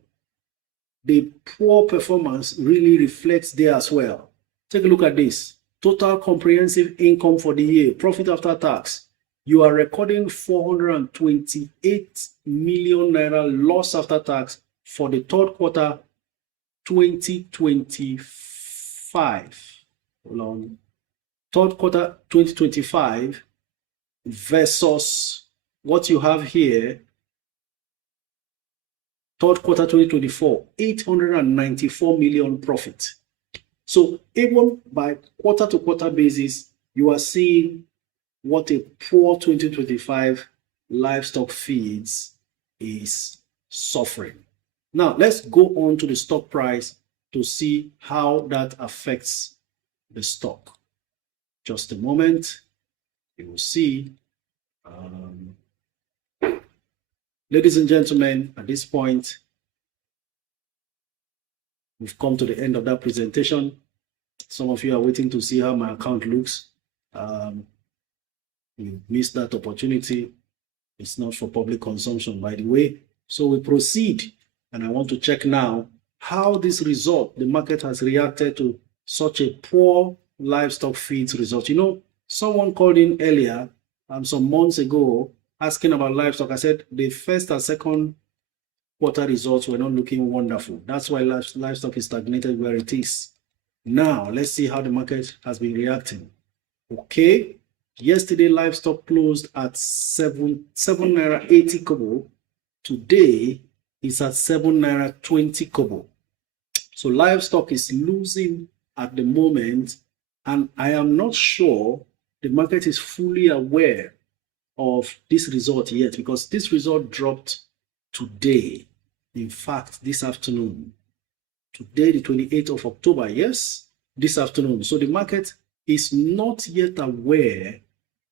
the poor performance really reflects there as well. Take a look at this. Total comprehensive income for the year, profit after tax, you are recording 428 million naira loss after tax for the third quarter 2025. Hold on. Third quarter 2025 versus what you have here, third quarter 2024, 894 million profit. So even by quarter to quarter basis, you are seeing what a poor 2025 livestock feeds is suffering. Now, let's go on to the stock price to see how that affects the stock. Just a moment, you will see. Ladies and gentlemen, at this point, we've come to the end of that presentation. Some of you are waiting to see how my account looks. You missed that opportunity. It's not for public consumption, by the way. So we proceed, and I want to check now how this result, the market has reacted to such a poor livestock feeds result. You know, someone called in earlier, some months ago, asking about livestock. I said the first and second quarter results were not looking wonderful. That's why livestock is stagnated where it is. Now, let's see how the market has been reacting. Okay, yesterday livestock closed at 7 naira 80 kobo. Today is at 7 naira 20 kobo. So livestock is losing at the moment, and I am not sure the market is fully aware of this result yet, because this result dropped today. In fact, this afternoon. Today, the 28th of October, yes, this afternoon. So the market is not yet aware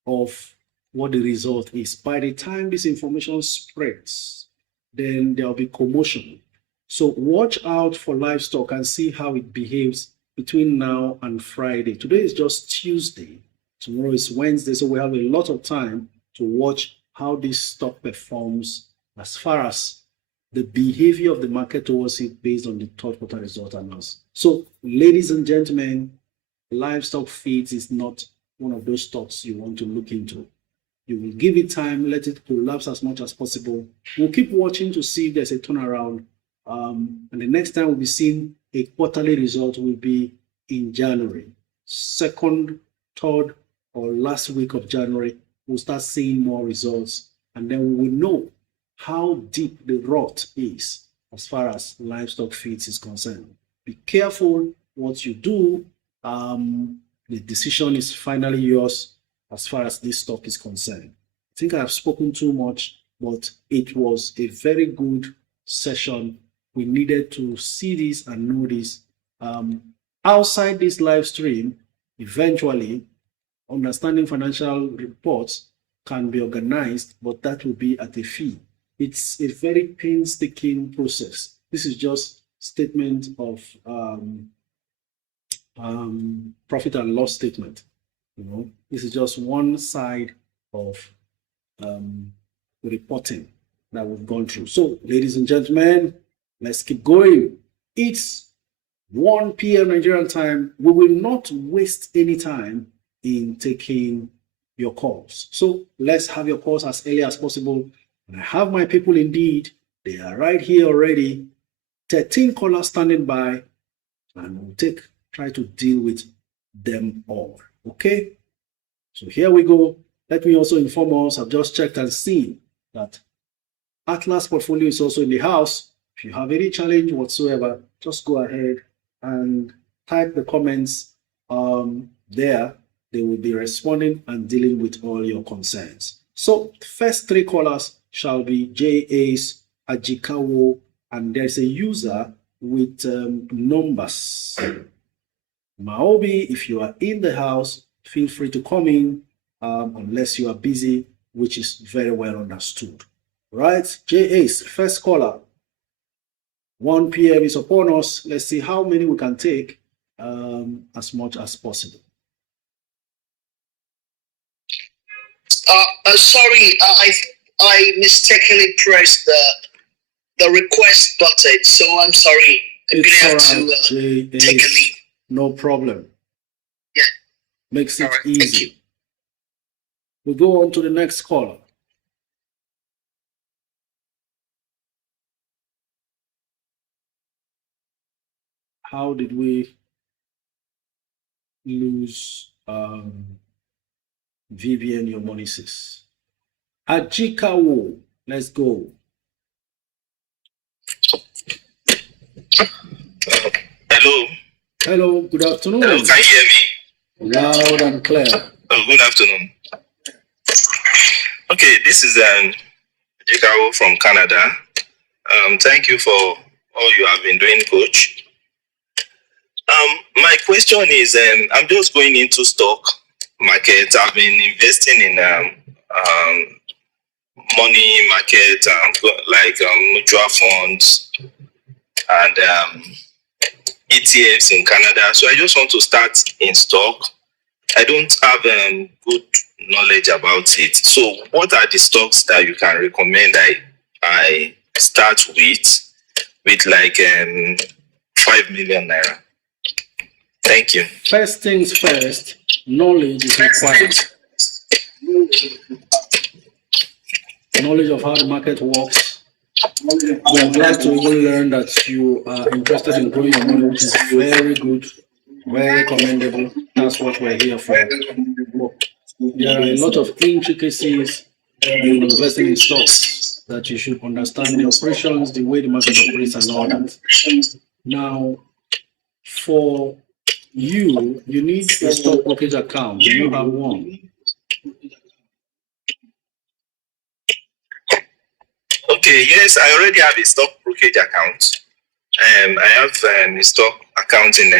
of what the result is. By the time this information spreads, then there will be commotion. So watch out for livestock and see how it behaves between now and Friday. Today is just Tuesday. Tomorrow is Wednesday, so we have a lot of time to watch how this stock performs as far as the behavior of the market towards it based on the third quarter result announced. So, ladies and gentlemen, livestock feeds is not one of those stocks you want to look into. You will give it time, let it collapse as much as possible. We'll keep watching to see if there's a turnaround. And the next time we'll be seeing a quarterly result will be in January. Second, third, or last week of January, we'll start seeing more results. And then we will know how deep the rot is as far as livestock feeds is concerned. Be careful what you do. The decision is finally yours as far as this stock is concerned. I think I've spoken too much, but it was a very good session. We needed to see this and know this. Outside this live stream, eventually, understanding financial reports can be organized, but that will be at a fee. It's a very painstaking process. This is just statement of profit and loss statement. You know, this is just one side of reporting that we've gone through. So, ladies and gentlemen, let's keep going. It's 1 p.m. Nigerian time. We will not waste any time in taking your calls. So let's have your calls as early as possible. And I have my people indeed. They are right here already. 13 callers standing by, and we'll try to deal with them all. Okay? So here we go. Let me also inform us, I've just checked and seen that Atlas portfolio is also in the house. If you have any challenge whatsoever, just go ahead and type the comments there. They will be responding and dealing with all your concerns. So first 3 callers shall be J.A.'s Ajikawo, and there's a user with numbers. Maobi, if you are in the house, feel free to come in unless you are busy, which is very well understood. Right? J.A.'s first caller. 1 p.m. is upon us. Let's see how many we can take as much as possible. Sorry, I mistakenly pressed the request button, so I'm sorry. I'm going to have to take a leave. No problem. Yeah. Makes it right, easy. We go on to the next caller. How did we lose Vivian Yomonisis? Ajikawo, let's go. Hello. Hello, good afternoon. Hello, can you hear me? Loud and clear. Oh, good afternoon. Okay, this is Ajikawo from Canada. Thank you for all you have been doing, Coach. My question is, I'm just going into stock market. I've been investing in money market, like mutual funds and ETFs in Canada. So I just want to start in stock. I don't have good knowledge about it. So what are the stocks that you can recommend I start with like 5 million naira? Thank you. First things first, knowledge is required. Knowledge of how the market works. We are glad to even learn that you are interested in growing your money, which is very good, very commendable. That's what we're here for. There are a lot of intricacies in investing in stocks that you should understand the operations, the way the market operates, and all that. Now, for you need a stock brokerage account. Do you have one? Okay, yes, I already have a stock brokerage account. I have a stock account in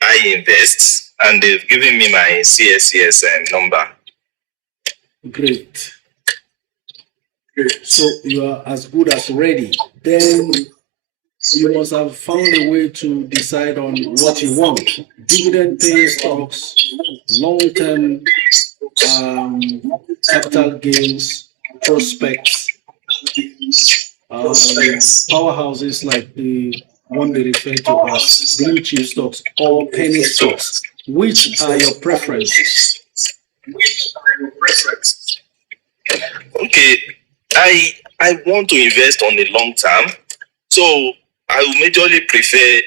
I Invest, and they've given me my CSCS number. Great. So you are as good as ready. Then you must have found a way to decide on what you want. Dividend paying stocks, long-term capital gains, prospects, powerhouses like the one they refer to as blue chip stocks or penny stocks. Which are your preferences? Okay, I want to invest on the long term, so I will majorly prefer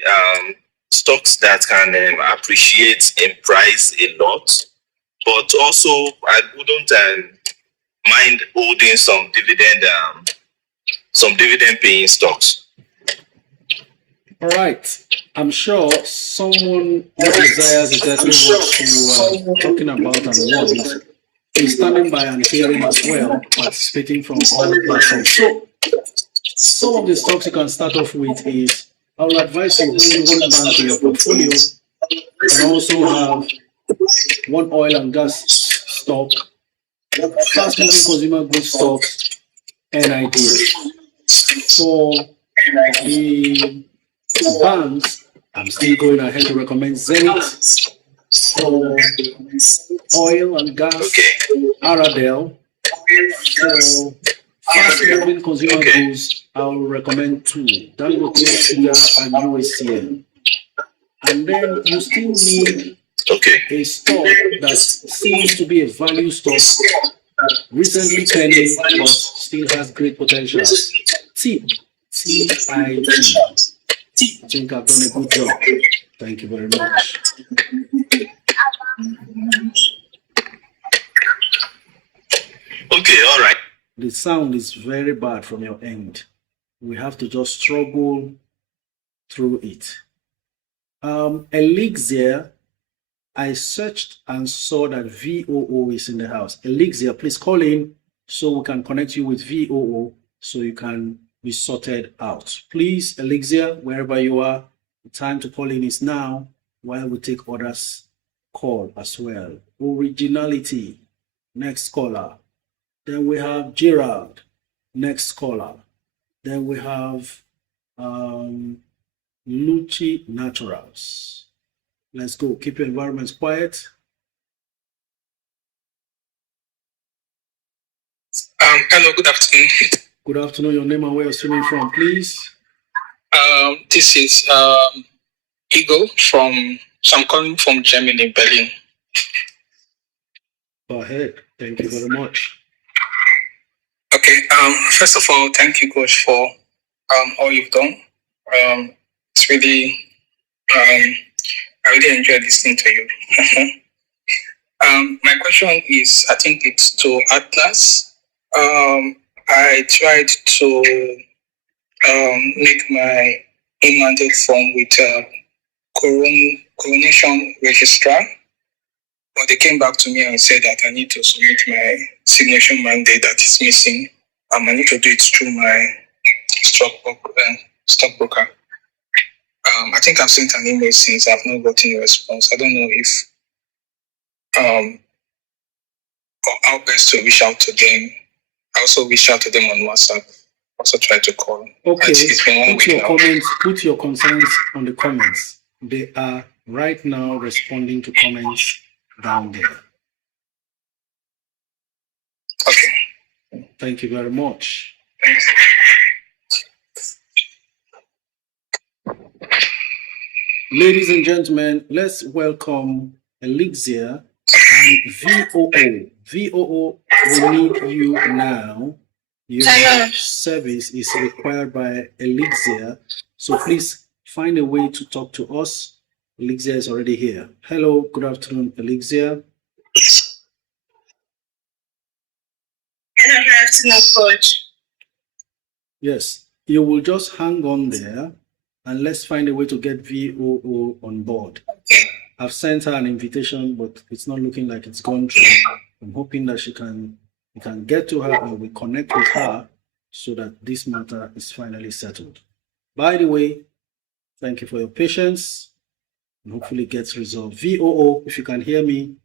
stocks that can appreciate in price a lot, but also I wouldn't mind holding some dividend paying stocks. All right. I'm sure someone who desires exactly what you are talking about and wants is standing by and hearing as well, participating from all platforms. So some of the stocks you can start off with is, I will advise you hold one bank in your portfolio. You can also have one oil and gas stock, fast-moving consumer goods stocks, and ideas. For the banks, I'm still going ahead to recommend Zenith. For oil and gas, Aradel. For fast-moving consumer goods, I will recommend two, Dangote, Sugar, and USCN. And then you still need a stock that seems to be a value stock, recently penny, but still has great potential. TIT. I think I've done a good job. Thank you very much. Okay, all right. The sound is very bad from your end. We have to just struggle through it. Elixir, I searched and saw that VOO is in the house. Elixir, please call in so we can connect you with VOO so you can be sorted out. Please, Elixir, wherever you are, the time to call in is now while we take others' call as well. Originality, next caller. Then we have Gerald, next caller. Then we have Lucci Naturals. Let's go. Keep your environments quiet. Hello, good afternoon. Good afternoon. Your name and where you're streaming from, please. This is Igor from. So I'm calling from Germany, Berlin. Go ahead. Thank you very much. Okay. First of all, thank you, Coach, for all you've done. It's really I really enjoyed listening to you. My question is, I think it's to Atlas. I tried to make my in-mandate form with coronation registrar, but they came back to me and said that I need to submit my signature mandate that is missing. I need to do it through my stockbroker. I think I've sent an email since. I've not gotten a response. I don't know if or how best to reach out to them. I also reach out to them on WhatsApp. Also try to call. Okay. It's been 1 week now. Put your concerns on the comments. They are right now responding to comments down there. Okay. Thank you very much. Thanks. Ladies and gentlemen, let's welcome Elixir and VOO. VOO, we need you now. Your service is required by Elixir, so please find a way to talk to us. Elixir is already here. Hello, good afternoon, Elixir. Hello, good afternoon, Coach. Yes, you will just hang on there and let's find a way to get VOO on board. Okay. I've sent her an invitation, but it's not looking like it's gone through. I'm hoping that we can get to her and we connect with her so that this matter is finally settled. By the way, thank you for your patience and hopefully it gets resolved. VOO, if you can hear me,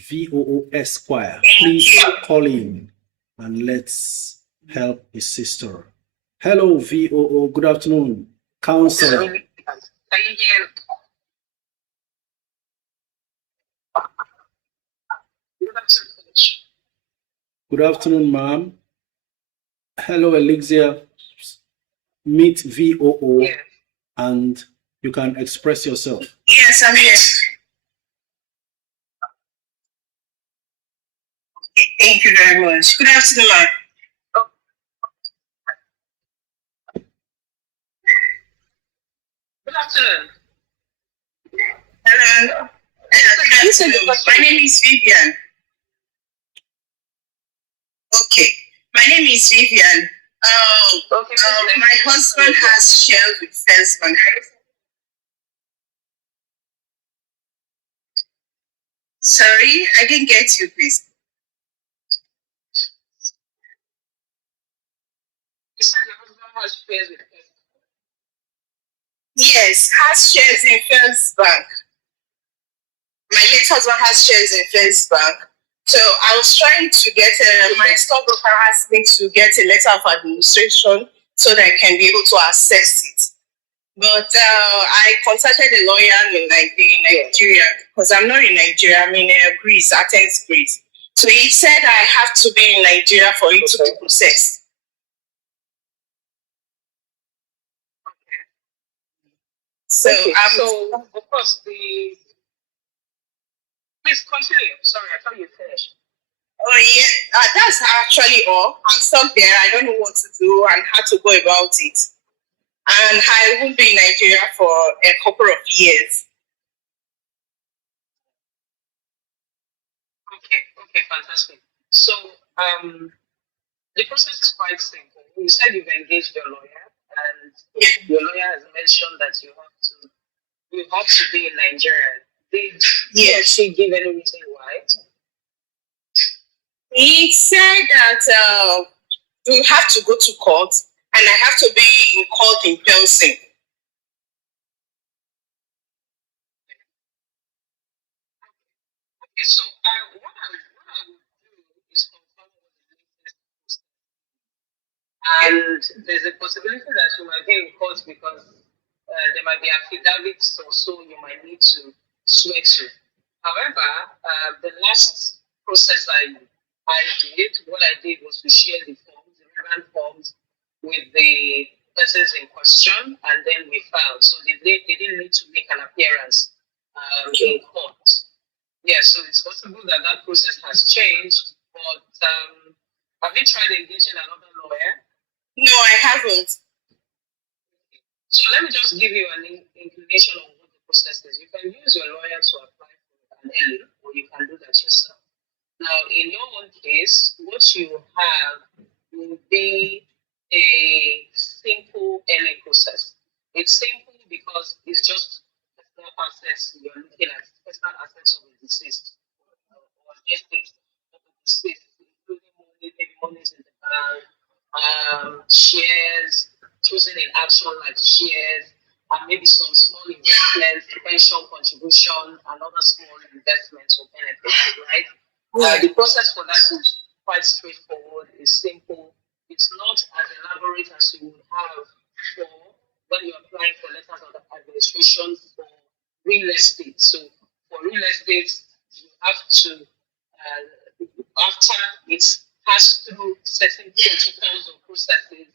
VOO Esquire, please call in and let's help his sister. Hello, VOO, good afternoon. Counselor. Thank you. Good afternoon, ma'am. Hello, Elixir. Meet VOO and you can express yourself. Yes, I'm here. Okay, thank you very much. Good afternoon, ma'am. Good afternoon. Hello. Good afternoon. My name is Vivian. Okay. My name is Vivian. My husband has shares with First Bank. Sorry, I didn't get you, please. You said your husband has shares with First Bank. Yes, has shares in First Bank. My late husband has shares in First Bank. So I was trying to get, my stockbroker asked me to get a letter of administration so that I can be able to access it. But I contacted a lawyer in Nigeria because I'm not in Nigeria, I'm in Greece, Athens, Greece. So he said I have to be in Nigeria for it to be processed. So, of course, please continue. Sorry, I thought you finished. Oh, yeah, that's actually all. I'm stuck there. I don't know what to do and how to go about it. And I won't be in Nigeria for a couple of years. Okay, fantastic. So, the process is quite simple. You said you've engaged your lawyer, and your lawyer has mentioned that you have to be in Nigeria. Did he or she give any reason why? He said that we have to go to court, and I have to be in court in person. Okay, so what I will do is confirm what the latest is. And there's a possibility that you might be in court because there might be affidavits or so you might need to swear to. However, the last process what I did was to share the relevant forms with the persons in question, and then we filed. So they didn't need to make an appearance in court. Yeah, so it's possible that that process has changed, but have you tried engaging another lawyer? No, I haven't. So let me just give you an inclination on what the process is. You can use your lawyer to apply for an LA, or you can do that yourself. Now, in your own case, what you have will be a simple LA process. It's simple because it's just personal assets you're looking at, personal assets of the deceased or estate of the deceased, including money, maybe monies in the bank, shares, choosing in action like shares, and maybe some small investments, pension contribution, and other small investments or benefits, right? The process for that is quite straightforward, it's simple. It's not as elaborate as you would have for when you're applying for letters of administration for real estate. So for real estate, you have to, after it pass through certain protocols or processes,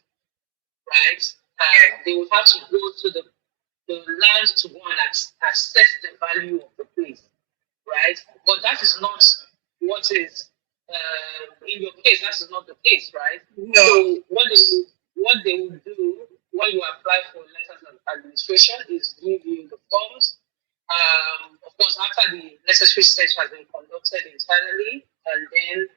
right? They will have to go to the land to go and assess the value of the place, right? But that is not what is in your case. That is not the case, right? No. So what they will do when you apply for letters of administration is give you the forms. Of course, after the necessary steps has been conducted internally, and then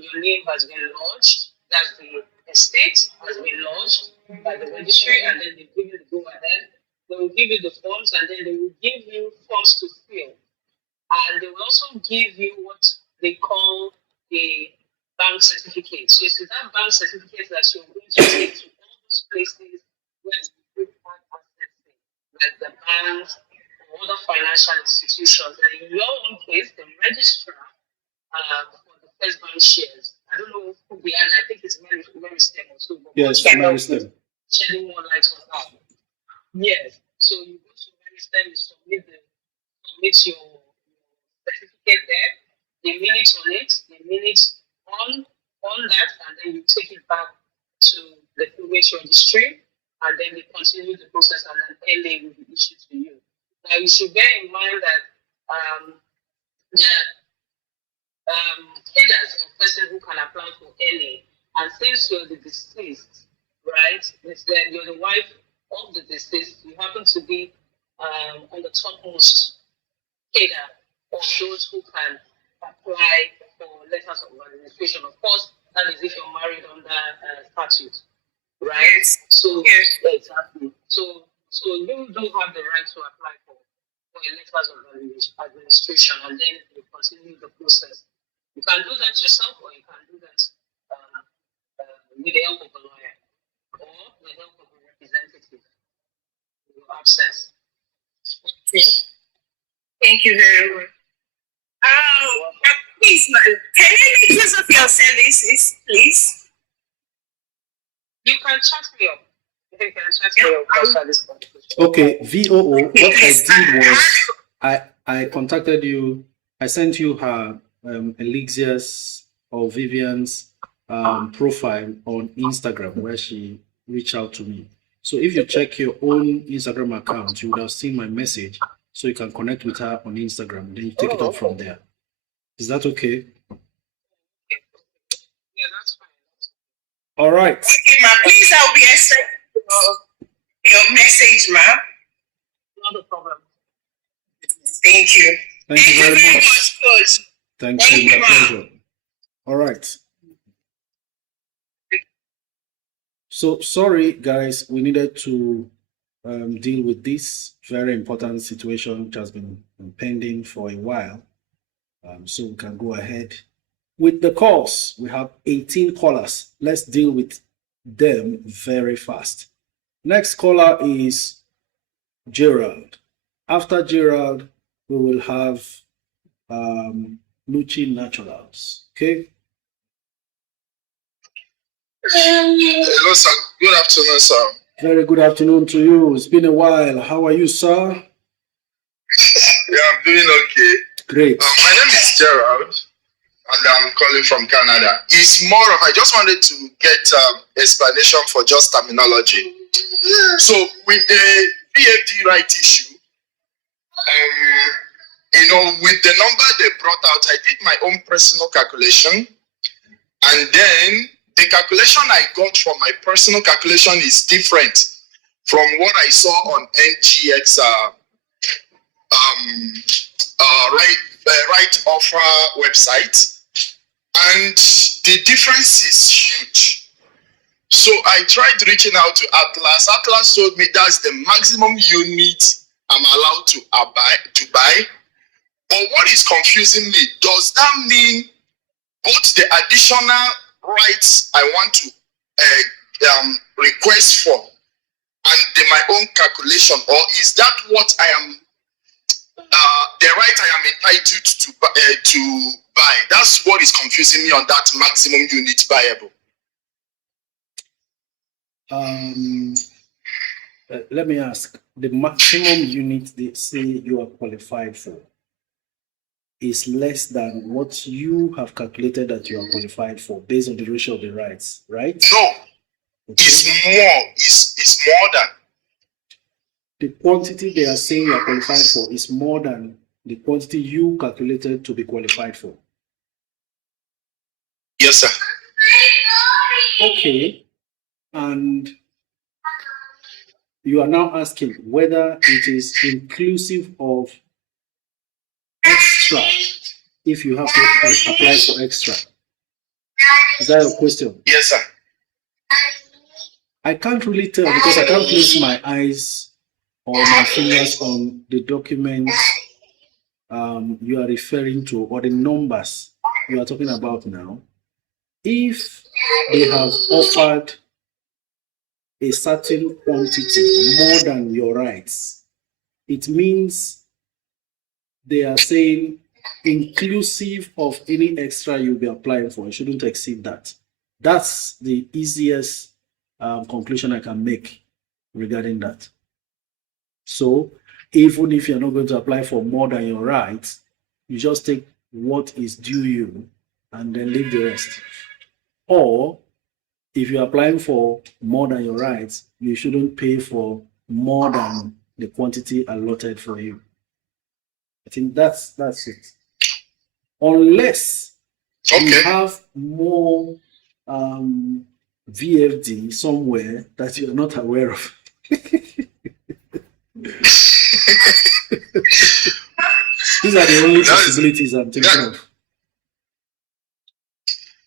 your name has been launched. That's the estate has been launched by the registry, and then they give you the go ahead. They will give you the forms, and then they will give you forms to fill. And they will also give you what they call a bank certificate. So it's that bank certificate that you're going to take to all those places where you put assets in, like the banks or other financial institutions. And in your own case, the registrar for the first bank shares. I don't know who they are, and I think it's Mary Stem or so. Yes, Mary Stem. Shedding more light on that. Yes. So you go to Mary Stem, you submit your certificate there, they minute on it, they minute on that, and then you take it back to the probate registry, and then they continue the process, and an LA will be issued to you. Now you should bear in mind that cadres of person who can apply for LA, and since you're the deceased, right? You're the wife of the deceased, you happen to be on the topmost cadre of those who can apply for letters of administration. Of course, that is if you're married under statute, right? Yes. So yes. Exactly. So you do have the right to apply for a letters of administration, and then you continue the process. You can do that yourself, or you can do that with the help of a lawyer or the help of a representative in your absence. Okay. Thank you very much. Please, can I make use of your services, please? You can chat me up. You can chat me up after this conversation. Okay, VOO, what I did was I contacted you, I sent you her Elixia's or Vivian's profile on Instagram where she reached out to me. So if you check your own Instagram account, you would have seen my message. So you can connect with her on Instagram, then you take it up from there. Is that okay? Yeah, that's fine. All right. Okay, ma'am. Please, I'll be expecting your message, ma'am. Not a problem. Thank you. Thank you very much. Coach. Thank Thank you. you, My ma'am. pleasure. All right. So sorry, guys, we needed to deal with this very important situation which has been pending for a while. So we can go ahead with the calls. We have 18 callers. Let's deal with them very fast. Next caller is Gerald. After Gerald, we will have Luchi Naturals. Okay. Hello, sir. Good afternoon, sir. Very good afternoon to you. It's been a while. How are you, sir? Yeah, I'm doing okay. Great. My name is Gerald, and I'm calling from Canada. It's more of, I just wanted to get explanation for just terminology. So with the VFD right issue, with the number they brought out, I did my own personal calculation. And then the calculation I got from my personal calculation is different from what I saw on NGX right offer website. And the difference is huge. So I tried reaching out to Atlas. Atlas told me that's the maximum unit I'm allowed to buy. But what is confusing me, does that mean both the additional rights I want to request for and my own calculation, or is that what I am, the right I am entitled to buy? That's what is confusing me on that maximum unit buyable. Let me ask, the maximum unit they say you are qualified for is less than what you have calculated that you are qualified for based on the ratio of the rights, right? No, okay. It's more. It's more than the quantity they are saying you are qualified for is more than the quantity you calculated to be qualified for. Yes, sir. Okay, and you are now asking whether it is inclusive of extra if you have to apply for extra. Is that your question? Yes, sir. I can't really tell because I can't place my eyes or my fingers on the document you are referring to or the numbers you are talking about now. If they have offered a certain quantity more than your rights, it means they are saying inclusive of any extra you'll be applying for. You shouldn't exceed that. That's the easiest conclusion I can make regarding that. So even if you're not going to apply for more than your rights, you just take what is due you and then leave the rest. Or if you're applying for more than your rights, you shouldn't pay for more than the quantity allotted for you. I think that's it. Unless you have more VFD somewhere that you're not aware of. These are the only possibilities I'm thinking of.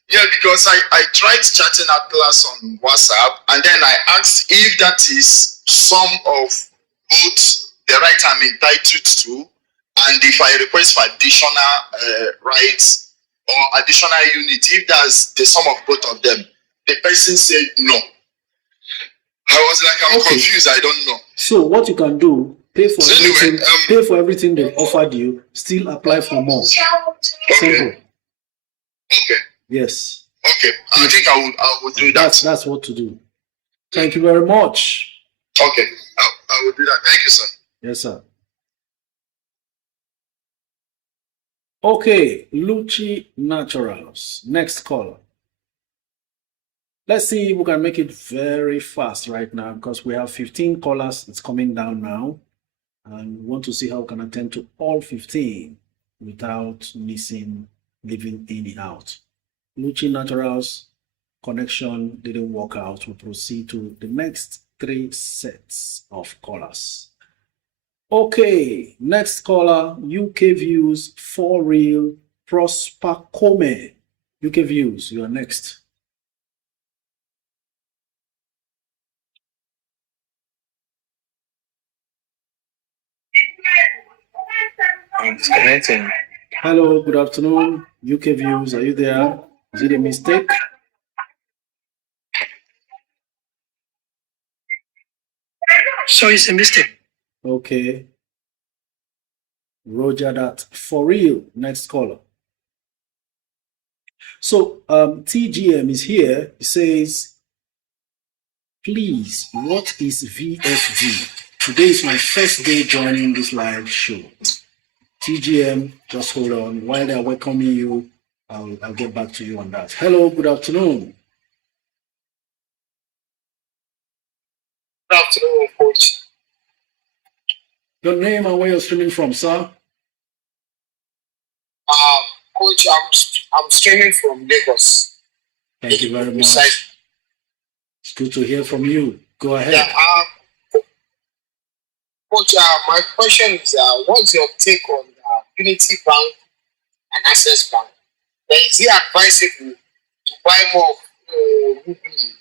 Yeah, because I tried chatting Atlas on WhatsApp, and then I asked if that is some of both the right I'm entitled to, and if I request for additional rights or additional unit, if that's the sum of both of them. The person said no. I was like, I'm confused, I don't know. So what you can do, pay for everything, pay for everything they offered you, still apply for more. Simple. Okay. Yes. Okay. I think I will do that. That's what to do. Thank you very much. Okay. I will do that. Thank you, sir. Yes, sir. Okay, Lucci Naturals. Next caller. Let's see if we can make it very fast right now because we have 15 callers. It's coming down now. And we want to see how we can attend to all 15 without leaving any out. Lucci Naturals connection didn't work out. We'll proceed to the next 3 sets of callers. Okay, next caller, UK Views for Real Prosper Kome. UK Views, you are next. It's connecting. Hello, good afternoon. UK Views, are you there? Is it a mistake? So it's a mistake. Okay. Roger that. For real. Next caller. So TGM is here. He says, please, what is VFD? Today is my first day joining this live show. TGM, just hold on. While they're welcoming you, I'll get back to you on that. Hello, good afternoon. Good afternoon, Coach. Your name and where you're streaming from, sir? Coach, I'm streaming from Lagos. Thank you very much. Precise. It's good to hear from you. Go ahead. Yeah, Coach, my question is, what's your take on Unity Bank and Access Bank? Then is it advisable to buy more UBE?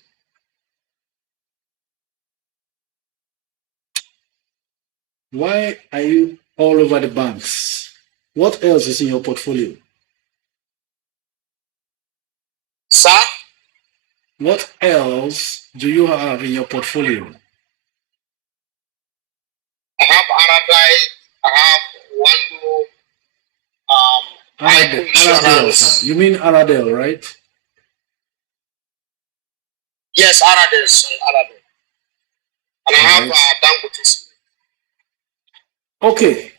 Why are you all over the banks? What else is in your portfolio? Sir? What else do you have in your portfolio? I have Aradai, I have Wando, Aradel, sir. You mean Aradel, right? Yes, Aradel, son, Aradel. And I have Dangote. Okay.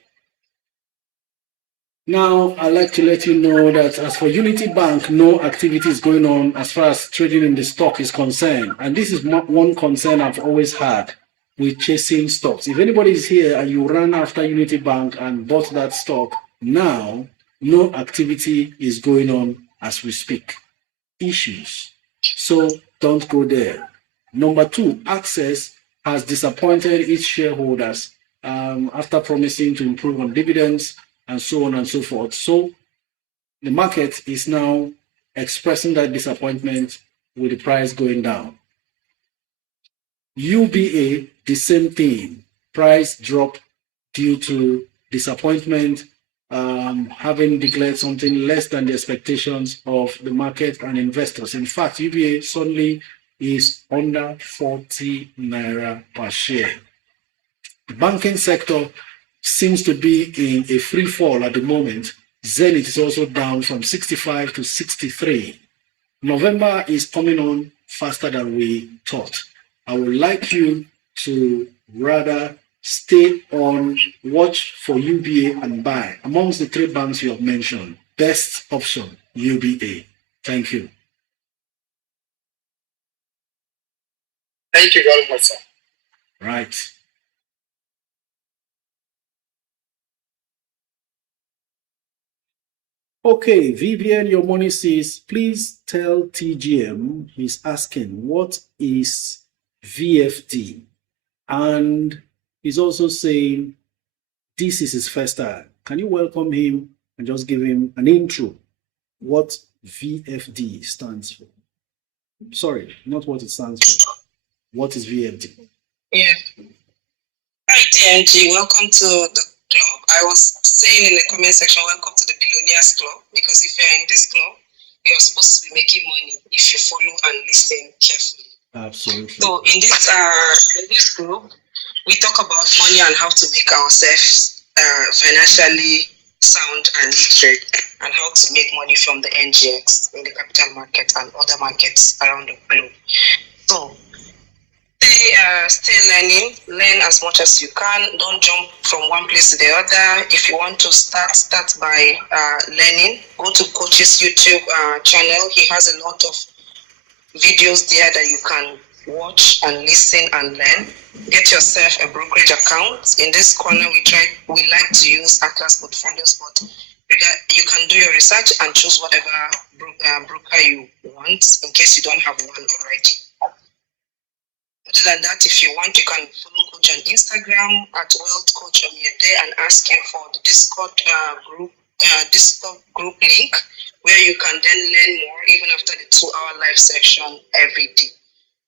Now, I'd like to let you know that as for Unity Bank, no activity is going on as far as trading in the stock is concerned. And this is one concern I've always had with chasing stocks. If anybody is here and you ran after Unity Bank and bought that stock, now no activity is going on as we speak. Issues. So don't go there. Number two, Access has disappointed its shareholders after promising to improve on dividends and so on and so forth. So the market is now expressing that disappointment with the price going down. UBA, the same thing. Price dropped due to disappointment, having declared something less than the expectations of the market and investors. In fact, UBA suddenly is under 40 naira per share. The banking sector seems to be in a free fall at the moment. Zenith is also down from 65 to 63. November is coming on faster than we thought. I would like you to rather stay on, watch for UBA and buy. Amongst the three banks you have mentioned, best option, UBA. Thank you. Thank you very much, sir. Right. Okay, Vivian, your money says, please tell TGM, he's asking, what is VFD? And he's also saying, this is his first time. Can you welcome him and just give him an intro? What VFD stands for? Sorry, not what it stands for. What is VFD? Yeah. Hi, TNG. Welcome to the club. I was saying in the comment section, welcome to the Billionaires Club, because if you're in this club, you're supposed to be making money if you follow and listen carefully. Absolutely. So in this group, we talk about money and how to make ourselves financially sound and literate, and how to make money from the NGX in the capital market and other markets around the globe. So stay learning, learn as much as you can. Don't jump from one place to the other. If you want to start by learning. Go to Coach's YouTube channel. He has a lot of videos there that you can watch and listen and learn. Get yourself a brokerage account. In this corner, we like to use Atlas portfolios, but you can do your research and choose whatever broker you want in case you don't have one already. Other than that, if you want, you can follow Coach on Instagram at Wealth Coach Omiyede and ask him for the Discord group link, where you can then learn more even after the 2-hour live section every day.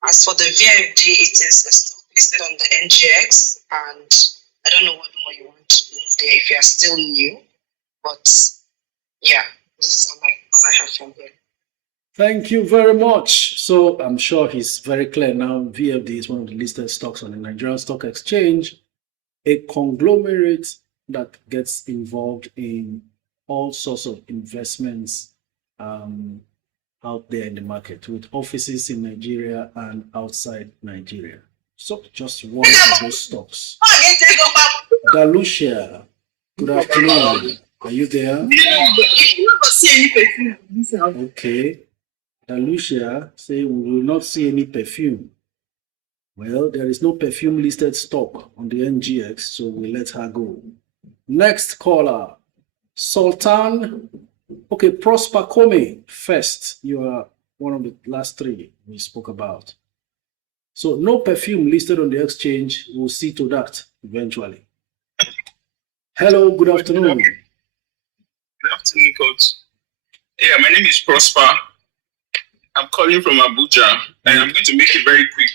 As for the VFD, it is a stock listed on the NGX, and I don't know what more you want to know there if you are still new, but yeah, this is all I have from here. Thank you very much. So I'm sure he's very clear now. VFD is one of the listed stocks on the Nigerian Stock Exchange, a conglomerate that gets involved in all sorts of investments out there in the market, with offices in Nigeria and outside Nigeria. So just one of those stocks. Dalucia, good afternoon. Are you there? Okay. Dalucia say we will not see any perfume. Well, there is no perfume listed stock on the NGX, so we let her go. Next caller, Sultan. Okay, Prosper Kome first. You are one of the last three we spoke about. So no perfume listed on the exchange. We'll see to that eventually. Hello, good afternoon. Good afternoon, Coach. Yeah, my name is Prosper. I'm calling from Abuja, and I'm going to make it very quick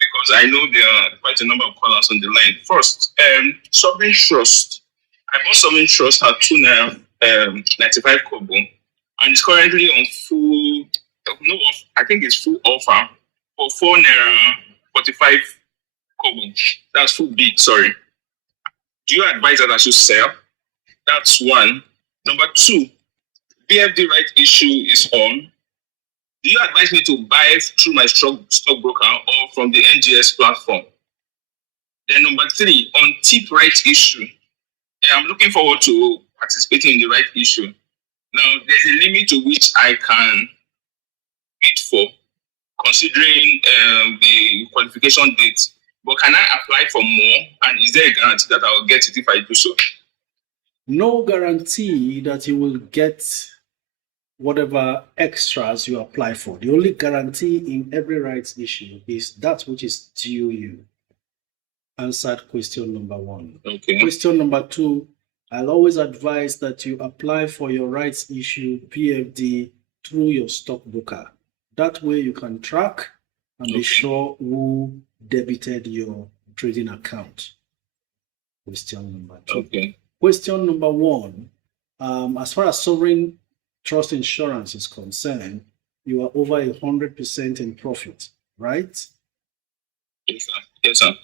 because I know there are quite a number of callers on the line. First, Sovereign Trust. I bought Sovereign Trust at 2.95 kobo, and it's currently on full. No, I think it's full offer for 4.45 kobo. That's full bid. Sorry. Do you advise that I should sell? That's one. Number two, BFD right issue is on. Do you advise me to buy through my stockbroker or from the NGS platform? Then number three, on tip right issue, I'm looking forward to participating in the right issue. Now, there's a limit to which I can bid for, considering the qualification date. But can I apply for more? And is there a guarantee that I will get it if I do so? No guarantee that you will get whatever extras you apply for. The only guarantee in every rights issue is that which is due you. Answered question number one. Okay. Question number two, I'll always advise that you apply for your rights issue PFD through your stockbroker. That way you can track and be sure who debited your trading account. Question number two. Okay. Question number one, as far as Sovereign Trust Insurance is concerned, you are over 100% in profit, right? Yes, sir. Yes, sir.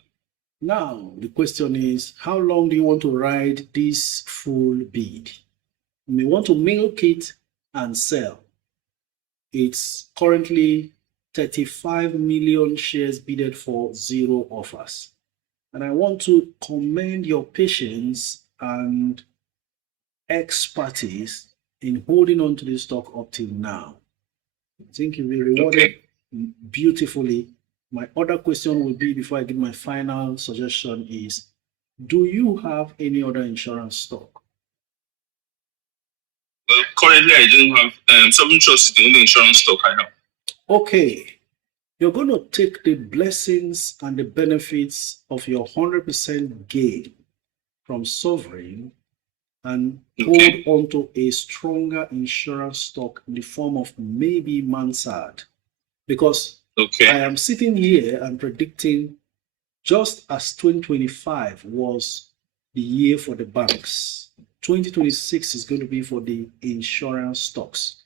Now, the question is, how long do you want to ride this full bid? You may want to milk it and sell. It's currently 35 million shares bidded for, 0 offers. And I want to commend your patience and expertise in holding on to this stock up till now. I think you'll be rewarded beautifully. My other question will be, before I give my final suggestion, is, do you have any other insurance stock? Well, currently I don't have. Sovereign Trust is the only insurance stock I have. Okay. You're going to take the blessings and the benefits of your 100% gain from Sovereign and hold on to a stronger insurance stock in the form of maybe Mansard. Because I am sitting here and predicting, just as 2025 was the year for the banks, 2026 is going to be for the insurance stocks.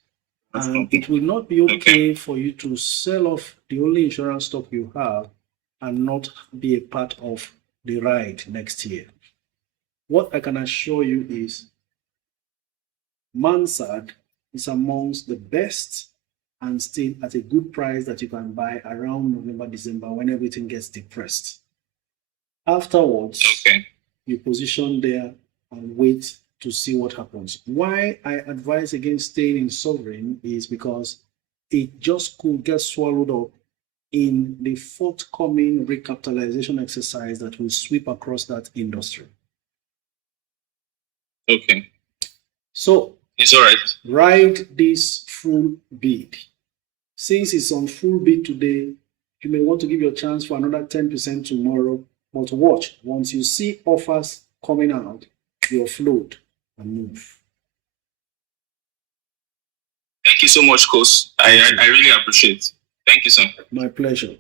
And it will not be okay for you to sell off the only insurance stock you have and not be a part of the ride next year. What I can assure you is Mansard is amongst the best and still at a good price that you can buy around November, December, when everything gets depressed. Afterwards, you position there and wait to see what happens. Why I advise against staying in Sovereign is because it just could get swallowed up in the forthcoming recapitalization exercise that will sweep across that industry. Okay. So it's all right. Ride this full bid. Since it's on full bid today, you may want to give your chance for another 10% tomorrow. But watch, once you see offers coming out, you offload and move. Thank you so much, Coach. I really appreciate it. Thank you, sir. My pleasure.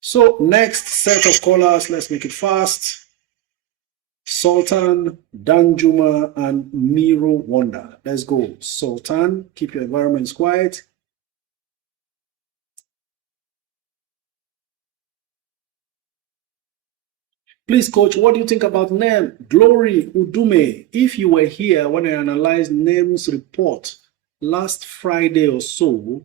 So next set of callers, let's make it fast. Sultan, Danjuma, and Miro Wonder. Let's go. Sultan, keep your environments quiet. Please, Coach, what do you think about NEM? Glory Udume, if you were here when I analyzed NEM's report last Friday or so,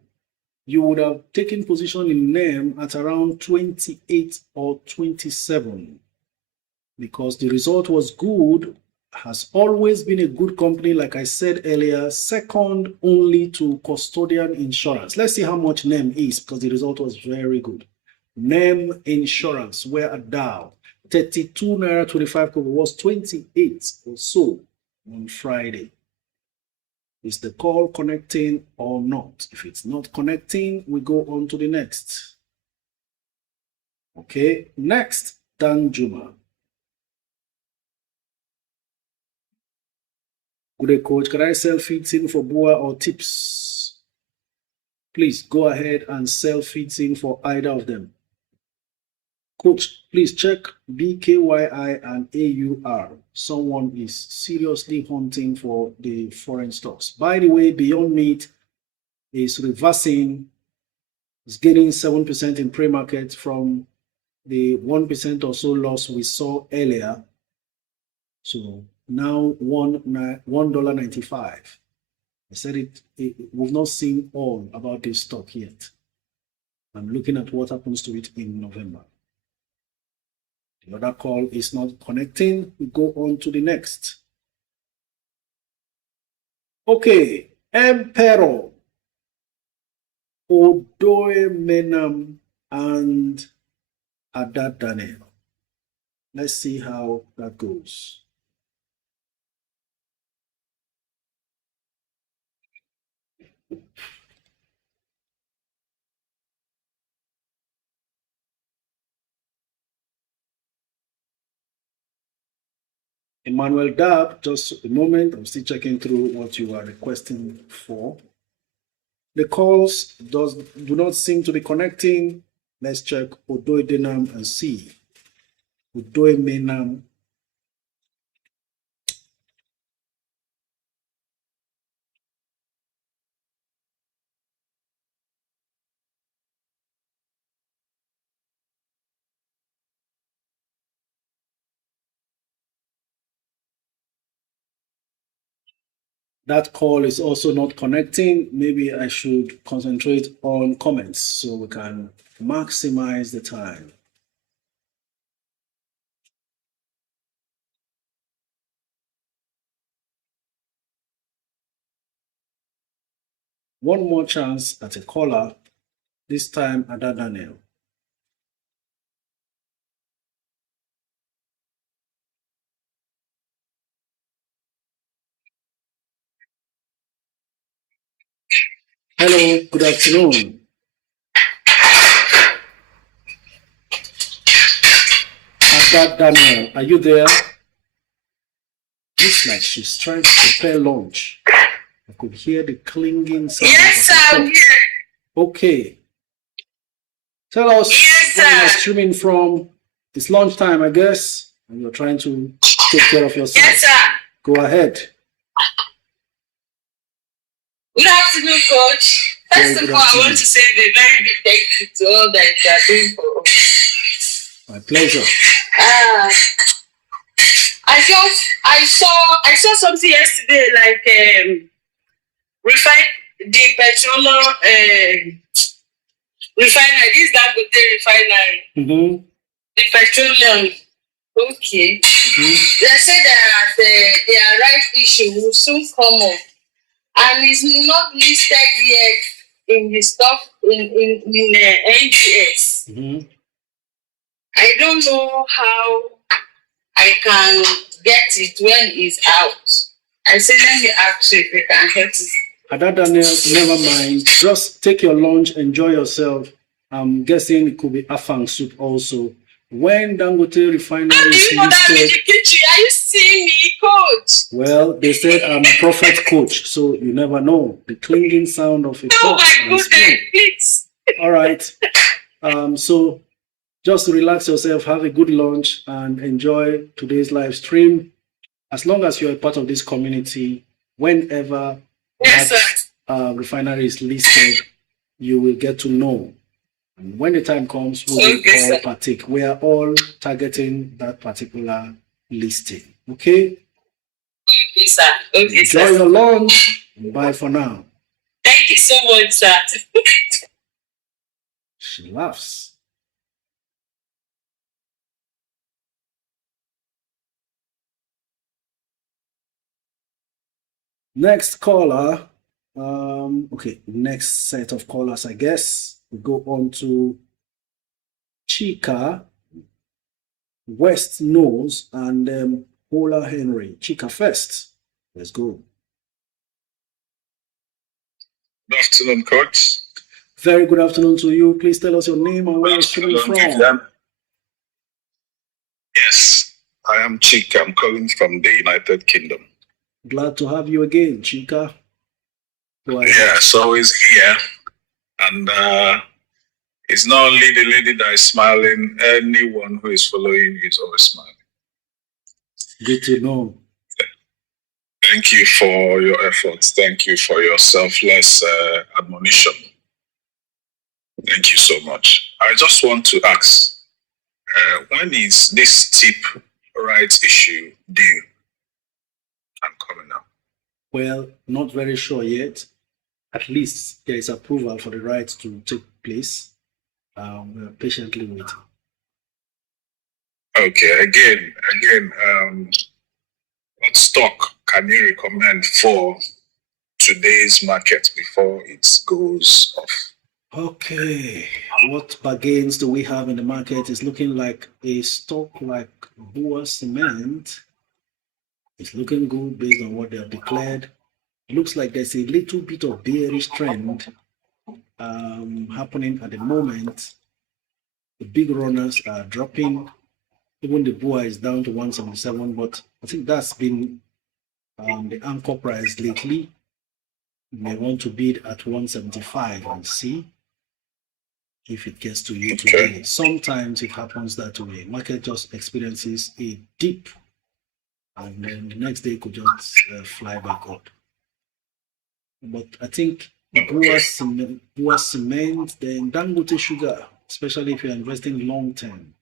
you would have taken position in NEM at around 28 or 27. Because the result was good, has always been a good company, like I said earlier, second only to Custodian Insurance. Let's see how much NEM is, because the result was very good. NEM Insurance, where a Dow, 32 naira 25 kobo was 28 or so. on Friday. Is the call connecting or not? If it's not connecting, we go on to the next. Okay, next, Dan Juma. Good day, coach. Can I sell feeds in for BUA or tips? Please go ahead and sell feeds in for either of them. Coach, please check BKYI and AUR. Someone is seriously hunting for the foreign stocks. By the way, Beyond Meat is reversing, is gaining 7% in pre-market from the 1% or so loss we saw earlier. So now $1.95. I said we've not seen all about this stock yet. I'm looking at what happens to it in November. The other call is not connecting. We go on to the next. Okay, Empero, Odoe Menam, and Adad Daniel. Let's see how that goes. Emmanuel Dab, just a moment. I'm still checking through what you are requesting for. The calls do not seem to be connecting. Let's check Odoe Denam and see. Odoe Menam. That call is also not connecting. Maybe I should concentrate on comments so we can maximize the time. One more chance at a caller, this time Ada Daniel. Hello, good afternoon. Ada Daniel, are you there? Looks like she's trying to prepare lunch. I could hear the clinging sound. Yes, sir. I'm here. Okay. Tell us where you're streaming from. It's lunchtime, I guess, and you're trying to take care of yourself. Yes, sir. Go ahead. Good afternoon, Coach. First of all, I want to say a very big thank you to all that you are doing for us. My pleasure. I saw something yesterday, like the petroleum refinery. This is Dangote refinery. Mm-hmm. The petroleum. Okay. Mm-hmm. They say that their rights issue will soon come up, and it's not listed yet in the stuff in the NGS. Mm-hmm. I don't know how I can get it when it's out. I said, let me ask you if you can help me. Ada Daniel, never mind. Just take your lunch, enjoy yourself. I'm guessing it could be afang soup also. When Dangote refinery How do is you know that I'm in listed, the kitchen? Are you seeing me, Coach? well, they said I'm a prophet coach, so you never know. The clinging sound of a Oh pot my and goodness, spoon. please. All right. So just relax yourself, have a good lunch, and enjoy today's live stream. As long as you're a part of this community, whenever Yes, that sir. refinery is listed, you will get to know. And when the time comes, we will Okay, all sir. partake. We are all targeting that particular listing. Okay? Okay, sir. Okay, Enjoy sir. your lunch. Bye for now. Thank you so much, sir. She laughs. Next caller. Okay, next set of callers, I guess. We go on to Chika, West Nose, and Paula Henry. Chika first. Let's go. Good afternoon, Coach. Very good afternoon to you. Please tell us your name and where you're streaming from. Yes, I am Chika. I'm calling from the United Kingdom. Glad to have you again, Chika. Yes, always here. And it's not only the lady that is smiling, anyone who is following you is always smiling. Good to know. Thank you for your efforts. Thank you for your selfless admonition. Thank you so much. I just want to ask, when is this tip rights issue due? I'm coming up. Well, not very sure yet. At least there is approval for the rights to take place. We're patiently waiting. Okay, again, what stock can you recommend for today's market before it goes off? Okay, what bargains do we have in the market? Is looking like a stock like Boa Cement. It's looking good based on what they have declared. It looks like there's a little bit of bearish trend happening at the moment. The big runners are dropping. Even the Boa is down to 177, but I think that's been the anchor price lately. You may want to bid at 175 and see if it gets to you today. Sometimes it happens that way. Market just experiences a dip and then the next day could just fly back up. But I think Boa Cement, then Dangote Sugar, especially if you're investing long term.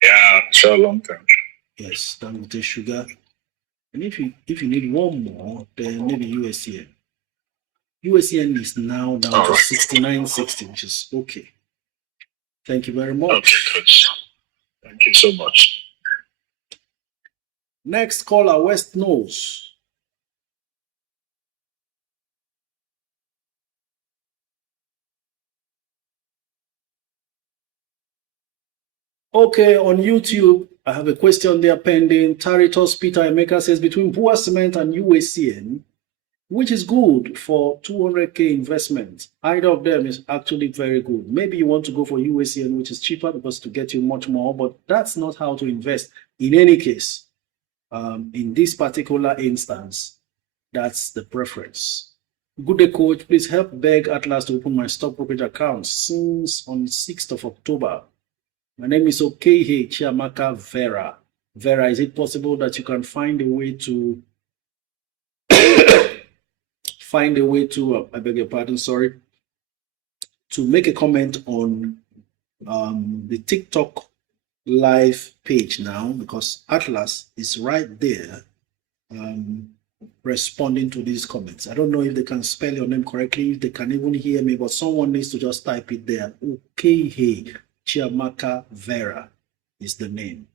Yeah, sure, long term. Yes, Dangote Sugar. And if you need one more, then maybe USCN. USCN is now down to 69.60, which is okay. Thank you very much. Okay, Coach. Thank you so much. Next caller, West Nose. Okay, on YouTube, I have a question there pending. Taritos Peter Emeka says, between Boa Cement and USCN, which is good for 200K investment? Either of them is actually very good. Maybe you want to go for USCN, which is cheaper because to get you much more, but that's not how to invest. In any case, in this particular instance, that's the preference. Good day, coach. Please help beg Atlas to open my stock brokerage account since on the 6th of October. My name is Okehe Chiamaka Vera. Vera, is it possible that you can find a way to I beg your pardon, sorry, to make a comment on the TikTok live page now, because Atlas is right there responding to these comments. I don't know if they can spell your name correctly, if they can even hear me, but someone needs to just type it there. Okehe Chiamaka Vera is the name.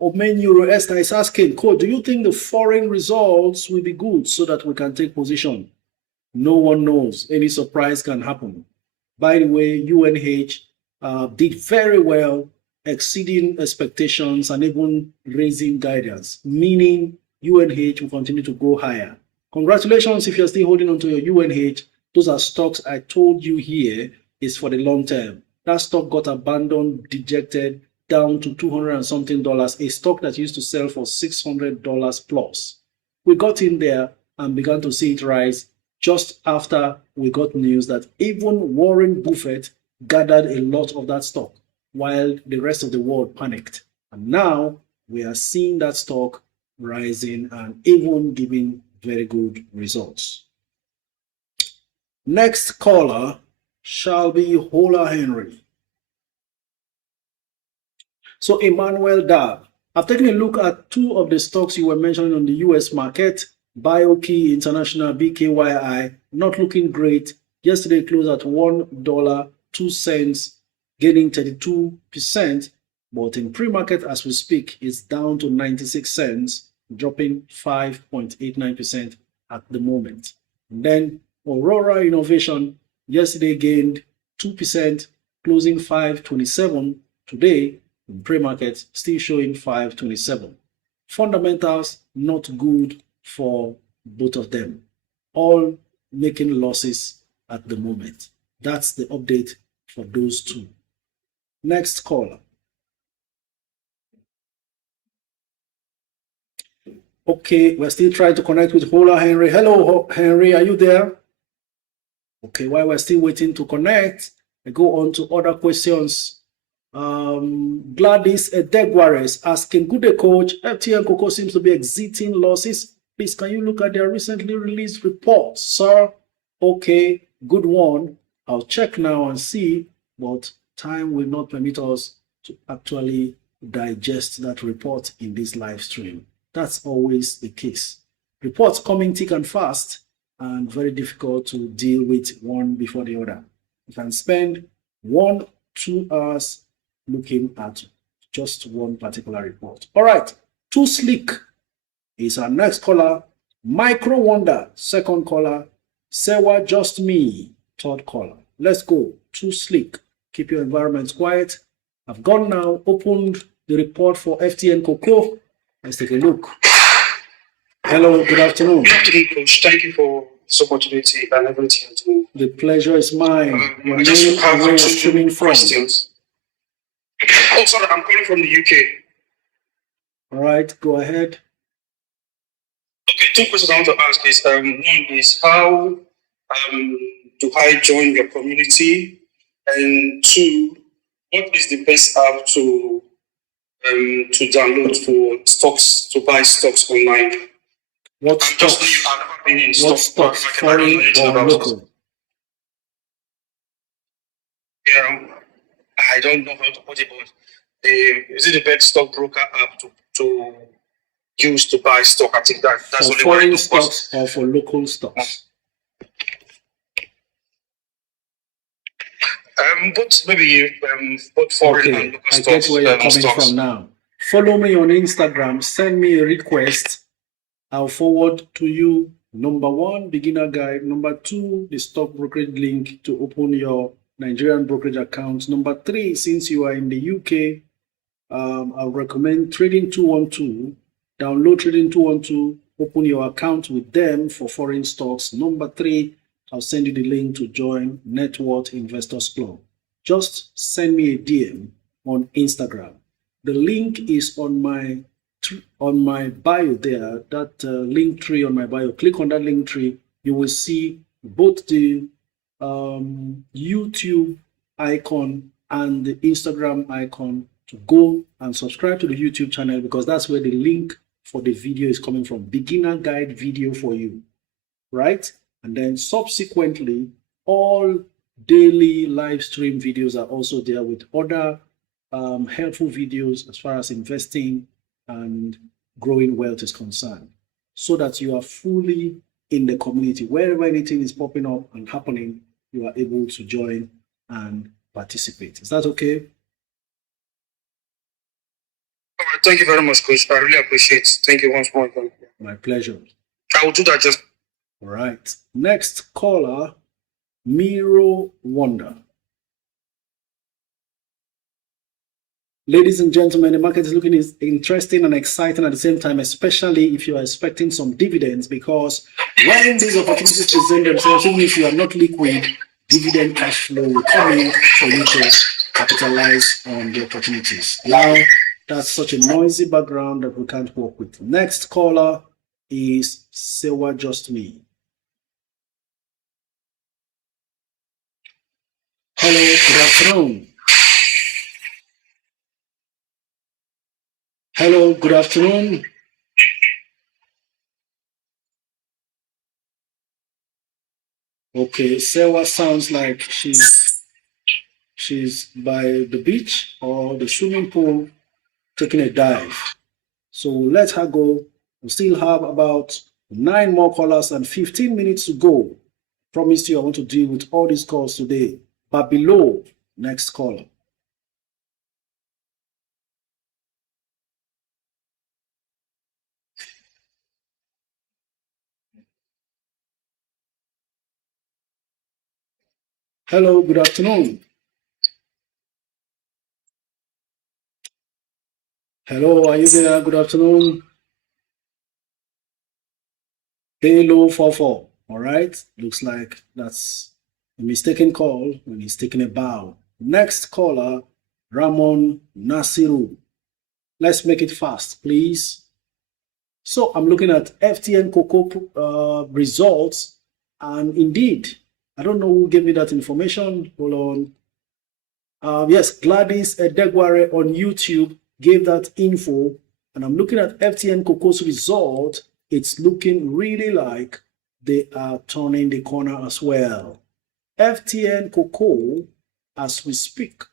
Omen Euro Esther is asking, Coach, do you think the foreign results will be good so that we can take position? No one knows. Any surprise can happen. By the way, UNH did very well, exceeding expectations and even raising guidance, meaning UNH will continue to go higher. Congratulations if you're still holding on to your UNH. Those are stocks I told you here is for the long term. That stock got abandoned, dejected, down to $200 and something, a stock that used to sell for $600 plus. We got in there and began to see it rise just after we got news that even Warren Buffett gathered a lot of that stock while the rest of the world panicked. And now we are seeing that stock rising and even giving very good results. Next caller shall be Hola Henry. So Emmanuel Dab, I've taken a look at two of the stocks you were mentioning on the US market, BioKey International, BKYI, not looking great. Yesterday closed at $1.02, gaining 32%, but in pre-market as we speak, it's down to 96 cents, dropping 5.89% at the moment. And then Aurora Innovation yesterday gained 2%, closing 5.27 today. In pre-market, still showing 5.27. Fundamentals not good for both of them. All making losses at the moment. That's the update for those two. Next caller. Okay, we're still trying to connect with Hola Henry. Hello, Henry, are you there? Okay, while we're still waiting to connect, I go on to other questions. Gladys Edegwares asking, good day, coach. FTN Cocoa seems to be exiting losses. Please, can you look at their recently released reports, sir? Okay, good one. I'll check now and see, but time will not permit us to actually digest that report in this live stream. That's always the case. Reports coming thick and fast and very difficult to deal with one before the other. You can spend 1-2 hours looking at just one particular report. All right, Too Slick is our next caller. Micro Wonder, second caller. Sewa Just Me, third caller. Let's go. Too Slick. Keep your environment quiet. I've gone now, opened the report for FTN Cocoa. Let's take a look. Hello, good afternoon. Good afternoon, Coach. Thank you for this opportunity and everything you're doing. The pleasure is mine. I just have two questions. Oh, sorry, I'm calling from the UK. All right, go ahead. Okay, two questions I want to ask is, one is how do I join your community? And two, what is the best app to download for stocks, to buy stocks online? What stocks? I've never been in What stocks, foreign or local? Yeah, I don't know how to put it, but is it the best stockbroker app to use to buy stock? I think that's for only foreign one stocks or for local stocks? But maybe both foreign and local I stocks. get where you're coming stocks. from now. Follow me on Instagram. Send me a request. I'll forward to you, number one, beginner guide. Number two, the stock brokerage link to open your Nigerian brokerage account. Number three, since you are in the UK, I'll recommend Trading 212. Download Trading 212, open your account with them for foreign stocks. Number three, I'll send you the link to join Net Worth Investors Club. Just send me a DM on Instagram. The link is on my bio there, that link tree on my bio. Click on that link tree. You will see both the YouTube icon and the Instagram icon to go and subscribe to the YouTube channel, because that's where the link for the video is coming from. Beginner guide video for you, right? And then subsequently, all daily live stream videos are also there with other helpful videos as far as investing and growing wealth is concerned, so that you are fully in the community. Wherever anything is popping up and happening, you are able to join and participate. Is that okay? All right, thank you very much, Coach. I really appreciate it. Thank you once more. My pleasure. I will do that just. All right. Next caller, Miro Wonder. Ladies and gentlemen, the market is looking interesting and exciting at the same time, especially if you are expecting some dividends, because when these opportunities present themselves, even if you are not liquid, dividend cash flow will come in for you to capitalize on the opportunities. Now, that's such a noisy background that we can't work with. Next caller is Sewa Just Me. Hello, good afternoon. Hello, good afternoon. Okay, Sewa sounds like she's by the beach or the swimming pool taking a dive. So let her go. We still have about 9 more callers and 15 minutes to go. Promise you I want to deal with all these calls today. But below, next caller. Hello, good afternoon. Hello, are you there? Good afternoon. Halo 44. All right. Looks like that's a mistaken call when he's taking a bow. Next caller, Ramon Nasiru. Let's make it fast, please. So I'm looking at FTN Cocoa results, and indeed, I don't know who gave me that information. Hold on. Yes, Gladys Edegware on YouTube gave that info, and I'm looking at FTN Cocoa's result. It's looking really like they are turning the corner as well. FTN Cocoa, as we speak,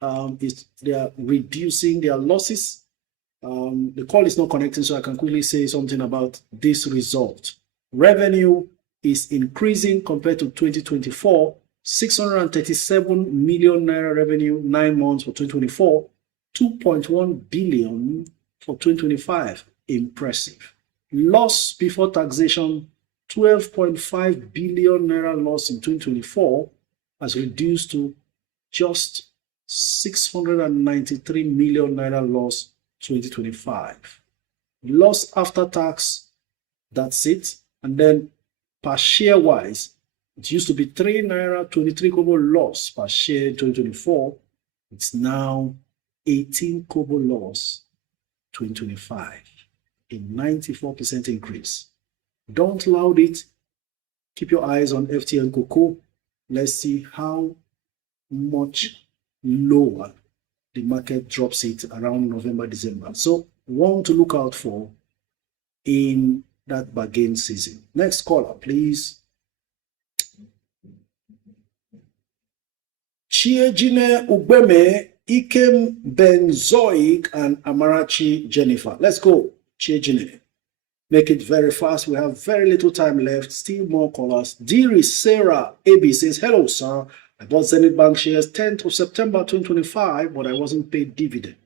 they are reducing their losses. The call is not connecting, so I can quickly say something about this result. Revenue is increasing compared to 2024, 637 million naira revenue, 9 months for 2024, 2.1 billion for 2025. Impressive. Loss before taxation, 12.5 billion naira loss in 2024 has reduced to just 693 million naira loss 2025. Loss after tax, that's it. And then per share wise, it used to be 3 naira 23 kobo loss per share in 2024. It's now 18 kobo loss 2025, a 94% increase. Don't loud it. Keep your eyes on FTN Cocoa. Let's see how much lower the market drops it around November, December. So one to look out for in that bargain season. Next caller, please. Chiejine Ubeme, Ikem Benzoic, and Amarachi Jennifer. Let's go, Chiejine. Make it very fast. We have very little time left. Still more callers. Deary Sarah AB says, hello, sir. I bought Zenith Bank shares 10th of September 2025, but I wasn't paid dividend.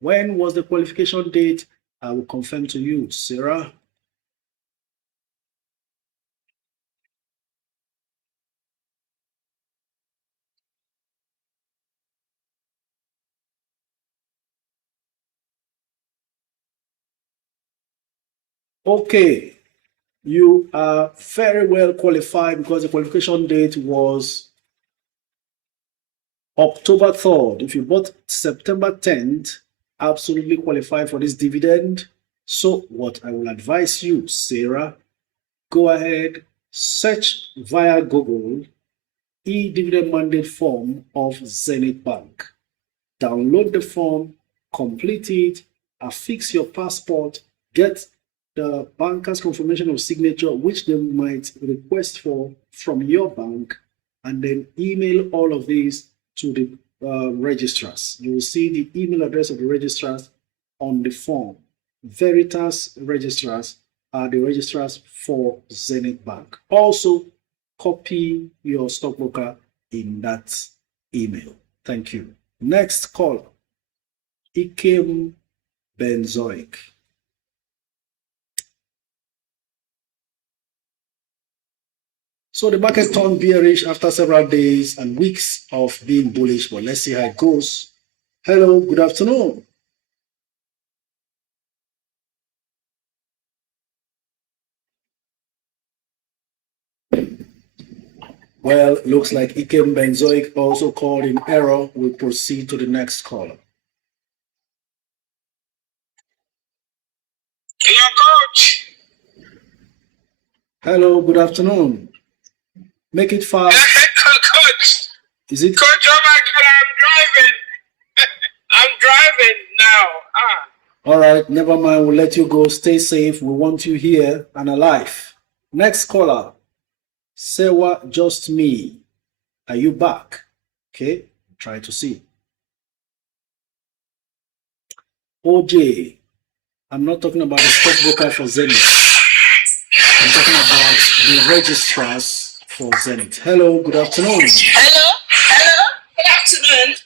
When was the qualification date? I will confirm to you, Sarah. Okay. You are very well qualified because the qualification date was October 3rd. If you bought September 10th, absolutely qualified for this dividend. So what I will advise you, Sarah, go ahead, search via Google e-dividend mandate form of Zenith Bank. Download the form, complete it, affix your passport, get the banker's confirmation of signature, which they might request for from your bank, and then email all of these to the registrars. You will see the email address of the registrars on the form. Veritas registrars are the registrars for Zenith Bank. Also, copy your stockbroker in that email. Thank you. Next caller, Ikem Benzoic. So the market turned bearish after several days and weeks of being bullish, but let's see how it goes. Hello, good afternoon. Well, looks like Ikem Benzoic also called in error. We'll proceed to the next caller. Hello, coach. Hello, good afternoon. Make it fast. Coach. Is it? Coach, oh my God, I'm driving. I'm driving now. All right, never mind. We'll let you go. Stay safe. We want you here and alive. Next caller, Sewa Just Me. Are you back? Okay, try to see. OJ, I'm not talking about the stockbroker for Zenith. I'm talking about the registrars for Zenith. Hello, good afternoon. Hello, good afternoon.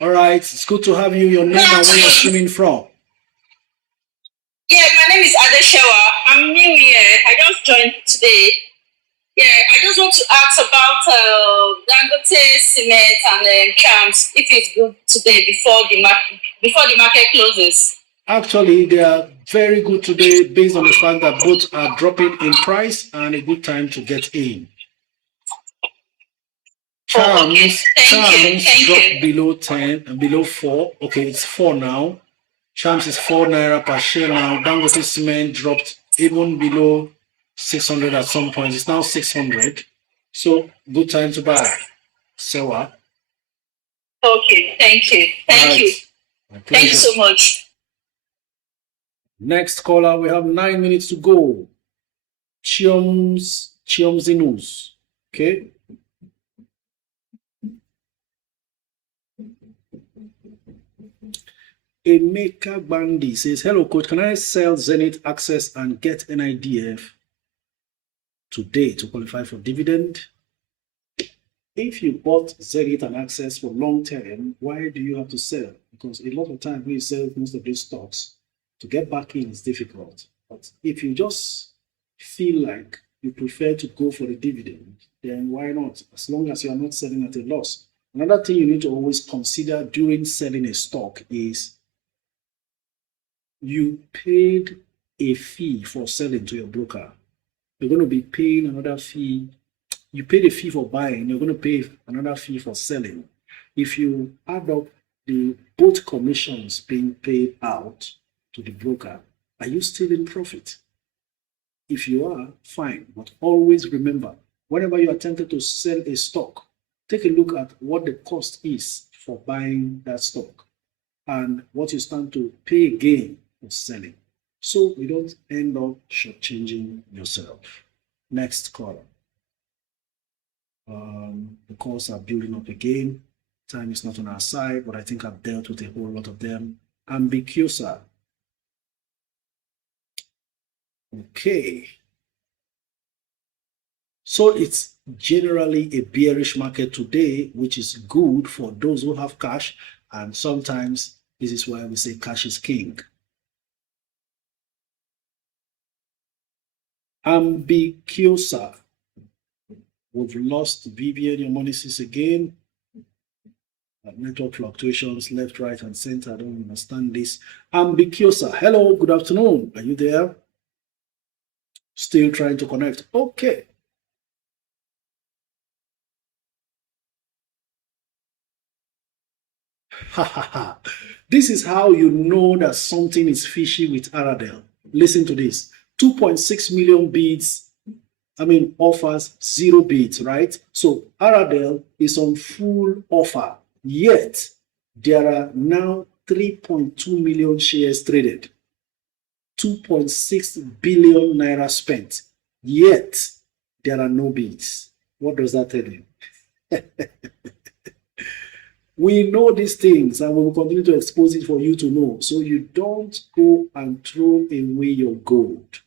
All right, it's good to have you. Your name and where you're streaming from. Yeah, my name is Adeshewa. I'm new here. I just joined today. Yeah, I just want to ask about Dangote cement and camps. If it's good today before the market closes. Actually, they are very good today based on the fact that both are dropping in price and a good time to get in. Charms dropped below 10 and below 4. Okay, it's 4 now. Charms is 4 naira per share now. Dangote Cement dropped even below 600 at some point. It's now 600. So good time to buy. Sewa. Okay, thank you. Thank you. Thank you so much. Next caller, we have 9 minutes to go. Chiomzinus. Okay. Emeka Bandi says, hello, coach. Can I sell Zenith Access and get an IDF today to qualify for dividend? If you bought Zenith and Access for long term, why do you have to sell? Because a lot of times when you sell most of these stocks, to get back in is difficult. But if you just feel like you prefer to go for the dividend, then why not? As long as you are not selling at a loss. Another thing you need to always consider during selling a stock is you paid a fee for selling to your broker. You're going to be paying another fee. You paid a fee for buying, you're going to pay another fee for selling. If you add up the both commissions being paid out to the broker, are you still in profit? If you are, fine. But always remember, whenever you are tempted to sell a stock, take a look at what the cost is for buying that stock and what you stand to pay again for selling. So you don't end up shortchanging yourself. Next caller. The calls are building up again. Time is not on our side, but I think I've dealt with a whole lot of them. Ambiciosa. Okay. So it's generally a bearish market today, which is good for those who have cash. And sometimes this is why we say cash is king. Ambiciosa. We've lost Vivian, your money since again. Network fluctuations, left, right, and center. I don't understand this. Ambiciosa. Hello, good afternoon. Are you there? Still trying to connect. Okay. This is how you know that something is fishy with Aradel. Listen to this. 2.6 million bids. Offers 0 bids, right? So Aradel is on full offer, yet there are now 3.2 million shares traded, 2.6 billion naira spent, yet there are no bids. What does that tell you? We know these things and we will continue to expose it for you to know, so you don't go and throw away your gold.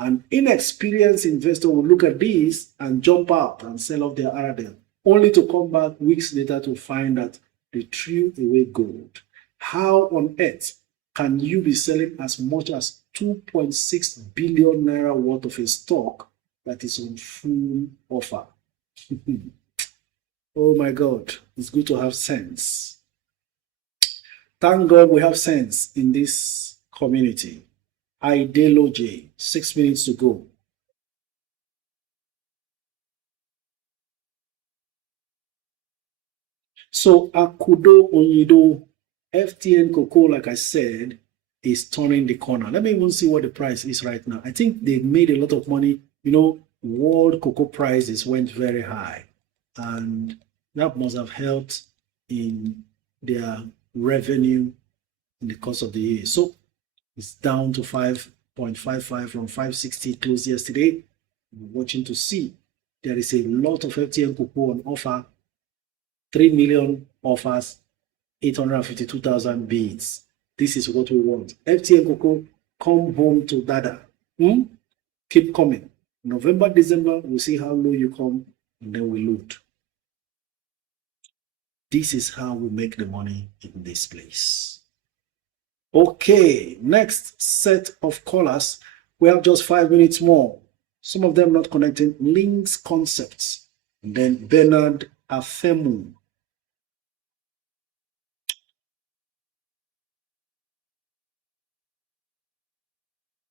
An inexperienced investor will look at this and jump out and sell off their Aradel, only to come back weeks later to find that they threw away gold. How on earth can you be selling as much as 2.6 billion naira worth of a stock that is on full offer? Oh my God, it's good to have sense. Thank God we have sense in this community. Ideology, 6 minutes to go. So Akudo Onyido, FTN Cocoa, like I said, is turning the corner. Let me even see what the price is right now. I think they made a lot of money. World cocoa prices went very high, and that must have helped in their revenue in the course of the year. So it's down to 5.55 from 560 closed yesterday. I'm watching to see. There is a lot of FTN cocoa on offer. 3 million offers, 852,000 bids. This is what we want. FTN cocoa, come home to Dada. Keep coming. November, December, we'll see how low you come, and then we loot. This is how we make the money in this place. Okay, next set of callers. We have just 5 minutes more. Some of them not connecting. Links Concepts. And then Bernard Afemu.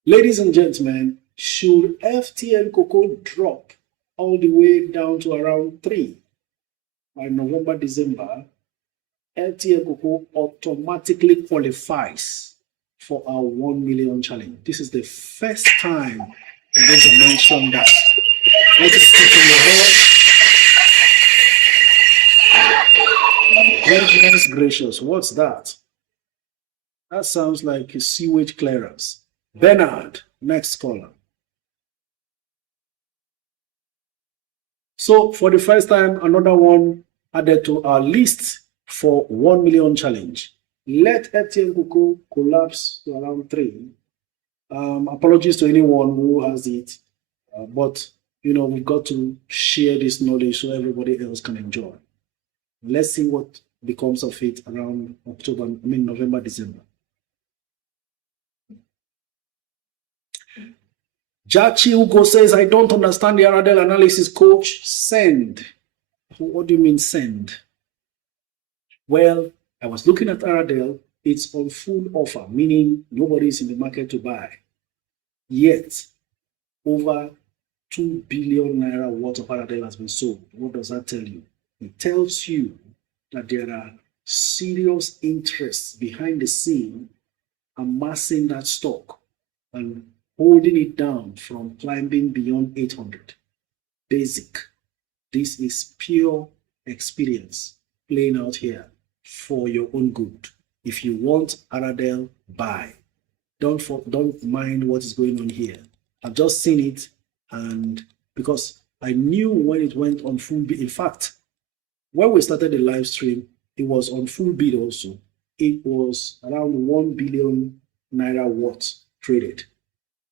Ladies and gentlemen, should FTN cocoa drop all the way down to around 3 by November, December, FTN cocoa automatically qualifies for our 1 million challenge. This is the first time I'm going to mention that. Let it stick in your head. Goodness gracious, what's that? That sounds like a sewage clearance. Bernard, next caller. So for the first time, another one added to our list for 1 million challenge. Let FTN Cocoa collapse to around 3. Apologies to anyone who has it, but you know, we've got to share this knowledge so everybody else can enjoy. Let's see what becomes of it around November, December. Jachi Ugo says, I don't understand the Aradel analysis, coach. Send. What do you mean send? Well, I was looking at Aradel. It's on full offer, meaning nobody is in the market to buy. Yet, over 2 billion naira worth of Aradel has been sold. What does that tell you? It tells you that there are serious interests behind the scene amassing that stock and holding it down from climbing beyond 800. Basic. This is pure experience playing out here for your own good. If you want Aradel, buy. Don't mind what is going on here. I've just seen it, and because I knew when it went on full bid. In fact, when we started the live stream, it was on full bid also. It was around 1 billion naira worth traded.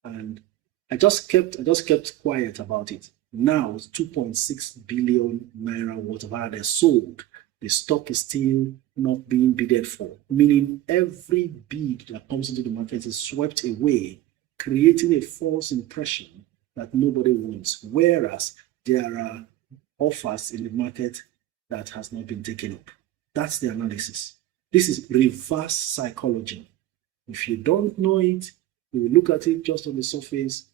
And I just kept quiet about it. Now it's 2.6 billion naira worth of Aradel sold. The stock is still not being bidded for, meaning every bid that comes into the market is swept away, creating a false impression that nobody wants, whereas there are offers in the market that has not been taken up. That's the analysis. This is reverse psychology. If you don't know it, you will look at it just on the surface,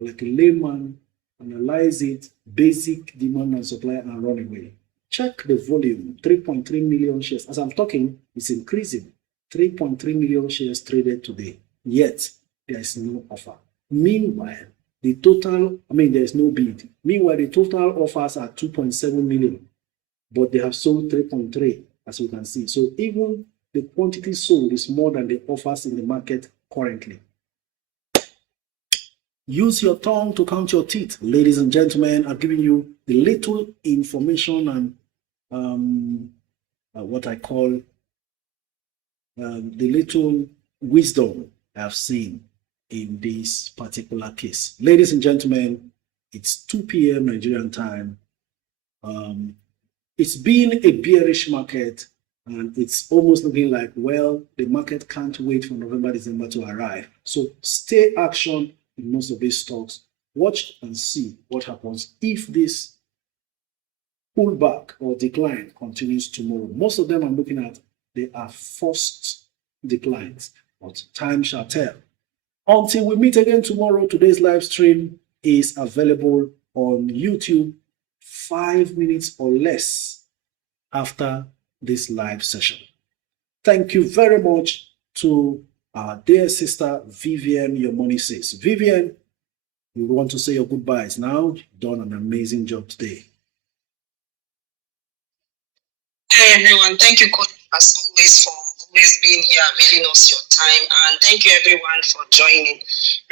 like a layman, analyze it, basic demand and supply, and run away. Check the volume, 3.3 million shares. As I'm talking, it's increasing. 3.3 million shares traded today, yet there is no offer. Meanwhile, the total, there is no bid. Meanwhile, the total offers are 2.7 million, but they have sold 3.3, as you can see. So even the quantity sold is more than the offers in the market currently. Use your tongue to count your teeth. Ladies and gentlemen, I've given you the little information and what I call the little wisdom I've seen in this particular case. Ladies and gentlemen, it's 2 p.m. Nigerian time. It's been a bearish market, and it's almost looking like, well, the market can't wait for November, December to arrive. So stay action in most of these stocks. Watch and see what happens if this pullback or decline continues tomorrow. Most of them I'm looking at, they are forced declines, but time shall tell. Until we meet again tomorrow, today's live stream is available on YouTube 5 minutes or less after this live session. Thank you very much to our dear sister Vivian Your Money Says. Vivian, we want to say your goodbyes now. You've done an amazing job today. Hey everyone, thank you, Coach, as always, for always being here, availing us your time, and thank you everyone for joining.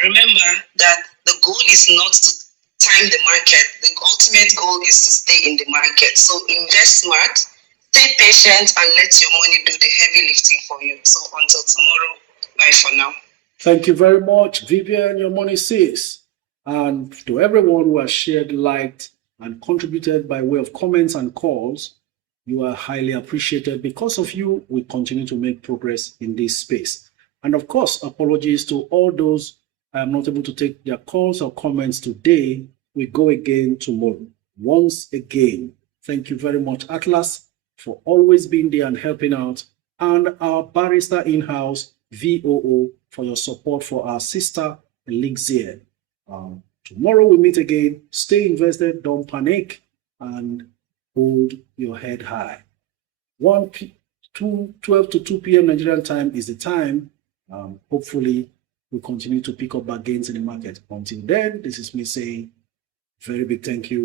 Remember that the goal is not to time the market. The ultimate goal is to stay in the market. So invest smart, stay patient, and let your money do the heavy lifting for you. So until tomorrow, bye for now. Thank you very much, Vivian Your Money Says. And to everyone who has shared, liked, and contributed by way of comments and calls, you are highly appreciated. Because of you, we continue to make progress in this space. And of course, apologies to all those I am not able to take their calls or comments today. We go again tomorrow. Once again, thank you very much, Atlas, for always being there and helping out, and our barrister in-house, VOO, for your support for our sister Elixir. Tomorrow we meet again. Stay invested, don't panic, and hold your head high. 12 to 2 p.m. Nigerian time is the time. Hopefully, we'll continue to pick up our gains in the market. Until then, this is me saying very big thank you.